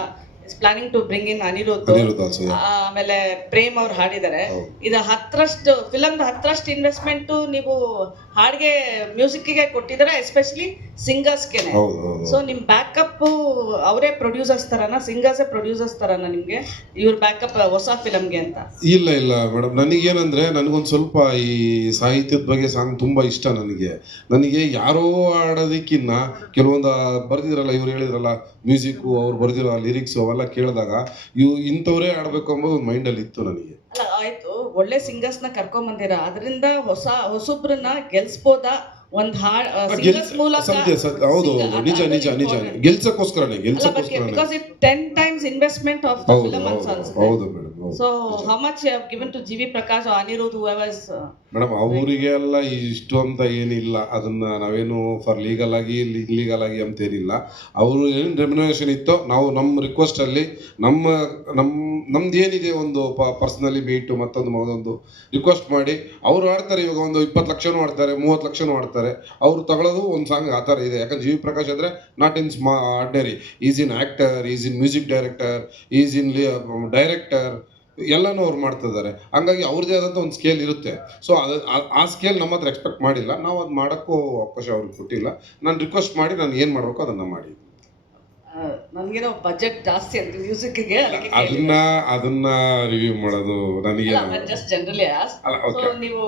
is planning to bring in Anirudh, also, yeah. ಆಮೇಲೆ ಪ್ರೇಮ್ ಅವ್ರು ಹಾಡಿದ್ದಾರೆ. ಇದು 10ರಷ್ಟು ಫಿಲಮ್ 10ರಷ್ಟು ಇನ್ವೆಸ್ಟ್ಮೆಂಟ್ ನೀವು ಹಾಡಿಗೆ ಮ್ಯೂಸಿಕ್ಗೆ ಕೊಟ್ಟಿದ್ದಾರೆ, ಎಸ್ಪೆಷಲಿ ಸಿಂಗರ್ಸ್ಗೆನೆ. ಸೊ ನಿಮ್ ಬ್ಯಾಕಪ್ ಅವರೇ ಪ್ರೊಡ್ಯೂಸರ್ಸ್ ತರನ, ಸಿಂಗರ್ಸೇ ಪ್ರೊಡ್ಯೂಸರ್ಸ್ ತರನ ನಿಮ್ಗೆ ಇವ್ರ ಬ್ಯಾಕಪ್ ಹೊಸ ಫಿಲಮ್ಗೆ ಅಂತ? ಇಲ್ಲ ಮೇಡಮ್, ನನಗೇನಂದ್ರೆ ನನಗೊಂದು ಸ್ವಲ್ಪ ಈ ಸಾಹಿತ್ಯದ ಬಗ್ಗೆ ಸಾಂಗ್ ತುಂಬ ಇಷ್ಟ. ನನಗೆ ಯಾರೋ ಆಡೋದಕ್ಕಿನ್ನ ಕೆಲವೊಂದು ಬರ್ದಿದ್ರಲ್ಲ, ಇವ್ರು ಹೇಳಿದ್ರಲ್ಲ ಮ್ಯೂಸಿಕ್ಕು, ಅವ್ರು ಬರ್ದಿರೋ ಲಿರಿಕ್ಸು ಅವೆಲ್ಲ ಕೇಳಿದಾಗ ಇಂಥವ್ರೇ ಆಡಬೇಕು ಅನ್ನೋದು ಒಂದು ಮೈಂಡಲ್ಲಿ ಇತ್ತು ನನಗೆ. ಅಲ್ಲ ಆಯ್ತು, ಒಳ್ಳೆ ಸಿಂಗರ್ಸ್ನ ಕರ್ಕೊಂಡ್ ಬಂದಿರ, ಅದರಿಂದ ಹೊಸೊಬ್ರನ್ನ ಗೆಲ್ಸ್ಬೋದಾ? ಒಂದ್ ಸಿಂಗರ್ಸ್ ಮೂಲಕ ಹೌದು, ನಿಜ ಗೆಲ್ಸಕ್ಕೋಸ್ಕರನೇ because it 10 times investment of the film ಅಂತ ಅನ್ಸುತ್ತೆ. ಹೌದು madam. So how much you have given to G V Prakash, Anirudh, whoever's? Madam ಅವರಿಗೆ ಎಲ್ಲ ಇಷ್ಟು ಅಂತ ಏನಿಲ್ಲ, ಅದನ್ನ ನಾವೇನು ಫಾರ್ ಲೀಗಲ್ ಆಗಿ ಇಲ್ಲೀಗಲ್ ಆಗಿ ಅಂತೇನಿಲ್ಲ. ಅವರು ಏನು ರೆಮ್ಯುನರೇಷನ್ ಇತ್ತೋ ನಾವು ನಮ್ಮ ರಿಕ್ವೆಸ್ಟ್ ಅಲ್ಲಿ ನಮ್ದು ಏನಿದೆ ಒಂದು ಪರ್ಸನಲಿ ಮೀಟು ಮತ್ತೊಂದು ರಿಕ್ವೆಸ್ಟ್ ಮಾಡಿ ಅವರು ಆಡ್ತಾರೆ. ಇವಾಗ ಒಂದು 20 ಲಕ್ಷನೂ ಆಡ್ತಾರೆ, 30 ಲಕ್ಷನೂ ಆಡ್ತಾರೆ. ಅವರು ತಗೊಳ್ಳೋದು ಒಂದು ಸಾಂಗ್ ಆ ಥರ ಇದೆ. ಯಾಕಂದ್ರೆ ಜಿ ವಿ ಪ್ರಕಾಶ್ ಅಂದರೆ not in ordinary, is in actor, is in music director, is in director, ಎಲ್ಲನೂ ಅವ್ರು ಮಾಡ್ತಿದ್ದಾರೆ. ಹಂಗಾಗಿ ಅವ್ರದ್ದೇ ಆದಂಥ ಒಂದು ಸ್ಕೇಲ್ ಇರುತ್ತೆ. ಸೊ ಆ ಸ್ಕೇಲ್ ನಮ್ಮ ಹತ್ರ ಎಕ್ಸ್ಪೆಕ್ಟ್ ಮಾಡಿಲ್ಲ, ನಾವು ಅದು ಮಾಡೋಕ್ಕೂ ಅವಕಾಶ ಅವ್ರಿಗೆ ಕೊಟ್ಟಿಲ್ಲ. ನಾನು ರಿಕ್ವೆಸ್ಟ್ ಮಾಡಿ ನಾನು ಏನು ಮಾಡಬೇಕು ಅದನ್ನು ಮಾಡಿ. ನನ್ಗೇನೋ ಬಜೆಟ್ ಜಾಸ್ತಿ ಅಂತ ಮ್ಯೂಸಿಕ್ಗೆ, ಅದನ್ನ ರಿವ್ಯೂ ಮಾಡೋದು ನನಗೆ ಜಸ್ಟ್ ಜನರಲಿ ನೀವು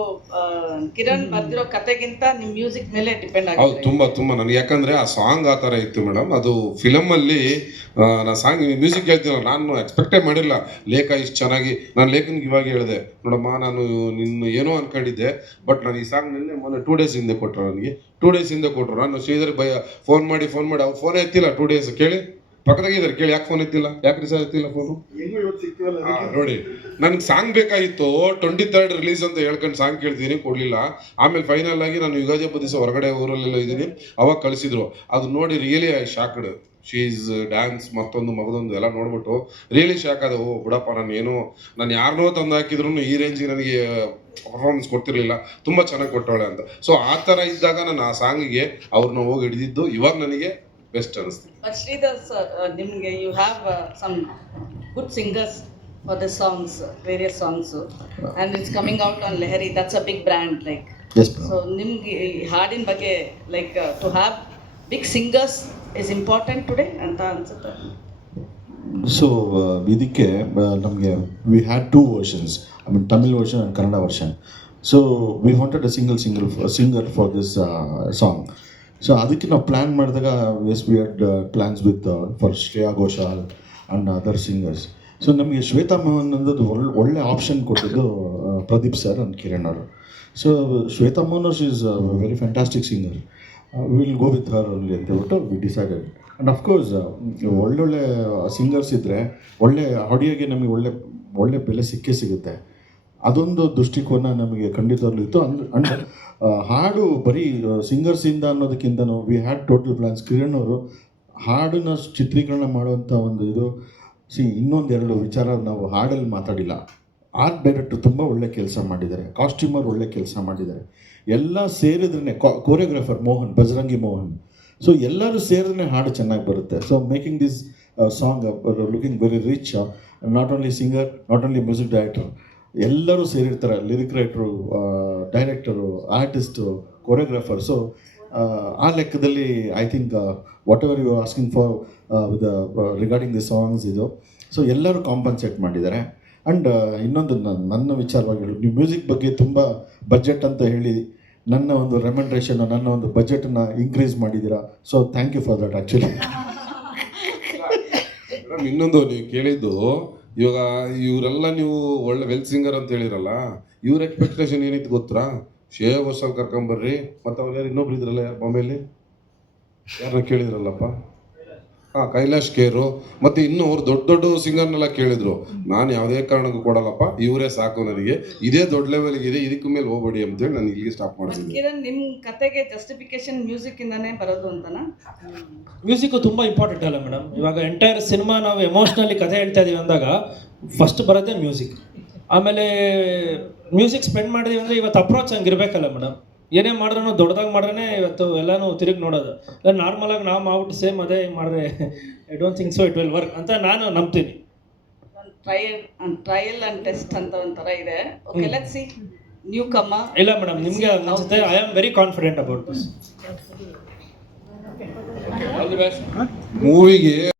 ಕಿರಣ್ ಬರ್ದಿರೋ ಕತೆಗಿಂತ ನಿಮ್ ಮ್ಯೂಸಿಕ್ ಮೇಲೆ ಡಿಪೆಂಡ್ ಆಗಿದೆ. ಹೌದು, ತುಂಬಾ ನನಗೆ. ಯಾಕಂದ್ರೆ ಆ ಸಾಂಗ್ ಆ ಥರ ಇತ್ತು ಮೇಡಮ್. ಅದು ಫಿಲಮಲ್ಲಿ ನಾ ಸಾಂಗ್ ಮ್ಯೂಸಿಕ್ ಹೇಳ್ತೀನಲ್ಲ, ನಾನು ಎಕ್ಸ್ಪೆಕ್ಟೇ ಮಾಡಿಲ್ಲ ಲೇಖ ಇಷ್ಟು ಚೆನ್ನಾಗಿ. ನಾನು ಲೇಖನ್ಗೆ ಇವಾಗ ಹೇಳಿದೆ, ನೋಡಮ್ಮ ನಾನು ನಿನ್ನ ಏನೋ ಅನ್ಕೊಂಡಿದ್ದೆ, ಬಟ್ ನಾನು ಈ ಸಾಂಗ್ ಮೊನ್ನೆ 2 days ಹಿಂದೆ ಕೊಟ್ಟರು. ನನಗೆ 2 days ಹಿಂದೆ ಕೊಟ್ಟರು. ನಾನು ಶ್ರೀಧರ್ ಫೋನ್ ಮಾಡಿ ಅವ್ರು ಫೋನೇ ಎತ್ತಿಲ್ಲ 2 days. ಕೇಳಿ ಪಕ್ಕದಾಗಿದ್ದಾರೆ, ಕೇಳಿ ಯಾಕೆ ಫೋನ್ ಎತ್ತಿಲ್ಲ, ಯಾಕೆ ರಿಸರ್ವ್ ಎತ್ತಿಲ್ಲ ಫೋನು ನೋಡಿ. ನನಗೆ ಸಾಂಗ್ ಬೇಕಾಗಿತ್ತು, 23rd ರಿಲೀಸ್ ಅಂತ ಹೇಳ್ಕೊಂಡು ಸಾಂಗ್ ಕೇಳ್ತೀನಿ, ಕೊಡಲಿಲ್ಲ. ಆಮೇಲೆ ಫೈನಲ್ ಆಗಿ ನಾನು ಯುಗಾದಿ ಹಬ್ಬದ ದಿವಸ ಹೊರಗಡೆ ಊರಲ್ಲೆಲ್ಲ ಇದ್ದೀನಿ, ಅವಾಗ ಕಳಿಸಿದ್ರು. ಅದು ನೋಡಿ really I shocked. She's dance ಮಗದೊಂದು ಎಲ್ಲ ನೋಡ್ಬಿಟ್ಟು ರಿಯಲಿ ಶಾಕ್ ಆದ. ಓ ಬಿಡಪ್ಪ, ನಾನು ಯಾರನ್ನೋ ತಂದು ಹಾಕಿದ್ರು ಈ ರೇಂಜಿಗೆ ನನಗೆ ಪರ್ಫಾರ್ಮೆನ್ಸ್ ಕೊಡ್ತಿರ್ಲಿಲ್ಲ, ತುಂಬ ಚೆನ್ನಾಗಿ ಕೊಟ್ಟವಳೆ ಅಂತ. ಸೊ ಆ ಥರ ಇದ್ದಾಗ ನಾನು ಆ ಸಾಂಗಿಗೆ ಅವ್ರನ್ನ ಹೋಗಿ ಹಿಡಿದಿದ್ದು ಇವಾಗ ನನಗೆ ಬೆಸ್ಟ್ ಅನಿಸ್ತು. ಬಟ್ ಶ್ರೀಧರ್ ಸರ್, ನಿಮಗೆ you have some good singers for the songs, various songs, and it's coming out on Lahari, that's a big brand like. So ನಿಮ್ಗೆ ಈ ಹಾಡಿನ ಬಗ್ಗೆ like to have big singers is important today ಅಂತ ಅನ್ಸುತ್ತೆ. So ಇದಕ್ಕೆ ನಮಗೆ we had 2 versions, I mean Tamil version and Kannada version. So we wanted a singer for this song. So ಅದಕ್ಕೆ ನಾವು ಪ್ಲ್ಯಾನ್ ಮಾಡಿದಾಗ as we had plans with for Shreya Ghoshal and other singers. So ನಮಗೆ ಶ್ವೇತಾ ಮೋಹನ್ ಅನ್ನೋದು ಒಳ್ಳೆ option ಕೊಟ್ಟಿದ್ದು Pradeep sir and Kiran ಅವರು. So Shweta Mohan is very fantastic singer, will go with her only ಅಂತ ಹೇಳ್ಬಿಟ್ಟು ವಿ ಡಿಸೈಡೆಡ್. ಆ್ಯಂಡ್ ಅಫ್ಕೋರ್ಸ್ ಒಳ್ಳೊಳ್ಳೆ ಸಿಂಗರ್ಸ್ ಇದ್ದರೆ ಒಳ್ಳೆ ಆಡಿಯೋಗೆ ನಮಗೆ ಒಳ್ಳೆ ಬೆಲೆ ಸಿಗುತ್ತೆ. ಅದೊಂದು ದೃಷ್ಟಿಕೋನ ನಮಗೆ ಖಂಡಿತವಾಗ್ಲೂ ಇತ್ತು. ಅಂಡ್ ಹಾಡು ಬರೀ ಸಿಂಗರ್ಸಿಂದ ಅನ್ನೋದಕ್ಕಿಂತನೂ we had total plans. Kiran ಅವರು ಹಾಡನ್ನ ಚಿತ್ರೀಕರಣ ಮಾಡುವಂಥ ಒಂದು ಇದು ಇನ್ನೊಂದೆರಡು ವಿಚಾರ ನಾವು ಹಾಡಲ್ಲಿ ಮಾತಾಡಿಲ್ಲ. ಆರ್ಟ್ ಡೈರೆಕ್ಟರ್ ತುಂಬ ಒಳ್ಳೆ ಕೆಲಸ ಮಾಡಿದ್ದಾರೆ, ಕಾಸ್ಟ್ಯೂಮರ್ ಒಳ್ಳೆ ಕೆಲಸ ಮಾಡಿದ್ದಾರೆ, ಎಲ್ಲ ಸೇರಿದ್ರೇ ಕೋರಿಯೋಗ್ರಾಫರ್ ಮೋಹನ್, ಬಜರಂಗಿ ಮೋಹನ್. ಸೊ ಎಲ್ಲರೂ ಸೇರಿದ್ರೆ ಹಾಡು ಚೆನ್ನಾಗಿ ಬರುತ್ತೆ. So making this song looking very rich, not only singer, not only music director, ಎಲ್ಲರೂ ಸೇರಿರ್ತಾರೆ, lyric writer, director, artist, choreographer. So ಆ ಲೆಕ್ಕದಲ್ಲಿ I think whatever you asking for with regarding the songs ಇದು, so ಎಲ್ಲರೂ compensate ಮಾಡಿದ್ದಾರೆ. And ಇನ್ನೊಂದು ನನ್ನ ವಿಚಾರವಾಗಿ ಹೇಳಿ, ನೀವು ಮ್ಯೂಸಿಕ್ ಬಗ್ಗೆ ತುಂಬ ಬಜೆಟ್ ಅಂತ ಹೇಳಿ ನನ್ನ ಒಂದು ರೆಮ್ಯುನರೇಷನ್, ನನ್ನ ಒಂದು ಬಜೆಟನ್ನು ಇನ್ಕ್ರೀಸ್ ಮಾಡಿದ್ದೀರಾ. So thank you for that. Actually ಇನ್ನೊಂದು ನೀವು ಕೇಳಿದ್ದು, ಇವಾಗ ಇವರೆಲ್ಲ ನೀವು ಒಳ್ಳೆ ವೆಲ್ ಸಿಂಗರ್ ಅಂತ ಹೇಳಿರಲ್ಲ, ಇವ್ರ ಎಕ್ಸ್ಪೆಕ್ಟೇಷನ್ ಏನಿತ್ತು ಗೊತ್ತಾ? ಶ್ರೇಯಾ ಘೋಷಾಲ್ ಕರ್ಕೊಂಬರ್ರಿ, ಮತ್ತು ಅವ್ರು ಯಾರು ಇನ್ನೊಬ್ರು ಇದ್ರಲ್ಲ, ಯಾರು ಬಾಂಬೆಯಲ್ಲಿ ಯಾರನ್ನ ಕೇಳಿದ್ರಲ್ಲಪ್ಪ, ಕೈಲಾಶ್ ಕೇರು, ಮತ್ತು ಇನ್ನೂ ಅವ್ರು ದೊಡ್ಡ ಸಿಂಗರ್ನೆಲ್ಲ ಕೇಳಿದ್ರು. ನಾನು ಯಾವುದೇ ಕಾರಣಕ್ಕೂ ಕೊಡಲ್ಲಪ್ಪ, ಇವರೇ ಸಾಕು ನನಗೆ, ಇದೇ ದೊಡ್ಡ ಲೆವೆಲ್ಗೆ ಇದೆ, ಇದಕ್ಕೆ ಮೇಲೆ ಹೋಗ್ಬೇಡಿ ಅಂತೇಳಿ ನಾನು ಇಲ್ಲಿಗೆ ಸ್ಟಾಪ್ ಮಾಡ್ತೀನಿ. ಕಿರಣ್, ನಿಮ್ಮ ಕತೆಗೆ ಜಸ್ಟಿಫಿಕೇಶನ್ ಮ್ಯೂಸಿಕ್ ಇಂದಾನೇ ಬರೋದು ಅಂತನಾ? ಮ್ಯೂಸಿಕ್ ತುಂಬ ಇಂಪಾರ್ಟೆಂಟ್ ಅಲ್ಲ ಮೇಡಮ್? ಇವಾಗ ಎಂಟೈರ್ ಸಿನಿಮಾ ನಾವು ಎಮೋಷ್ನಲಿ ಕಥೆ ಹೇಳ್ತಾ ಇದೀವಿ ಅಂದಾಗ ಫಸ್ಟ್ ಬರೋದೇ ಮ್ಯೂಸಿಕ್. ಆಮೇಲೆ ಮ್ಯೂಸಿಕ್ ಸ್ಪೆಂಡ್ ಮಾಡಿದೀವಿ ಅಂದರೆ ಇವತ್ತು ಅಪ್ರೋಚ್ ಹಂಗಿರ್ಬೇಕಲ್ಲ ಮೇಡಮ್. ಏನೇ ಮಾಡಿದ್ರೂ ದೊಡ್ಡದಾಗಿ ಮಾಡ್ರೆ ಇವತ್ತು ಎಲ್ಲನೂ ತಿರುಗಿ ನೋಡೋದು. ಇಲ್ಲ ನಾರ್ಮಲಾಗಿ ನಾವು ಮಾಡ್ಬಿಟ್ಟು ಸೇಮ್ ಅದೇ ಮಾಡಿದ್ರೆ I don't think so it will work ಅಂತ ನಾನು ನಂಬ್ತೀನಿ. ಟ್ರಯಲ್ ಅಂಡ್ ಟೆಸ್ಟ್ ಅಂತ ಒಂಥರ ಇದೆ. ಓಕೆ, ಲೆಟ್ಸ್ ಸಿ ನ್ಯೂ ಕಮ್ಮ. ಇಲ್ಲ ಮೇಡಮ್, ನಿಮಗೆ ಅನ್ಸುತ್ತೆ. I am very confident about this. ಮೂವಿಗೆ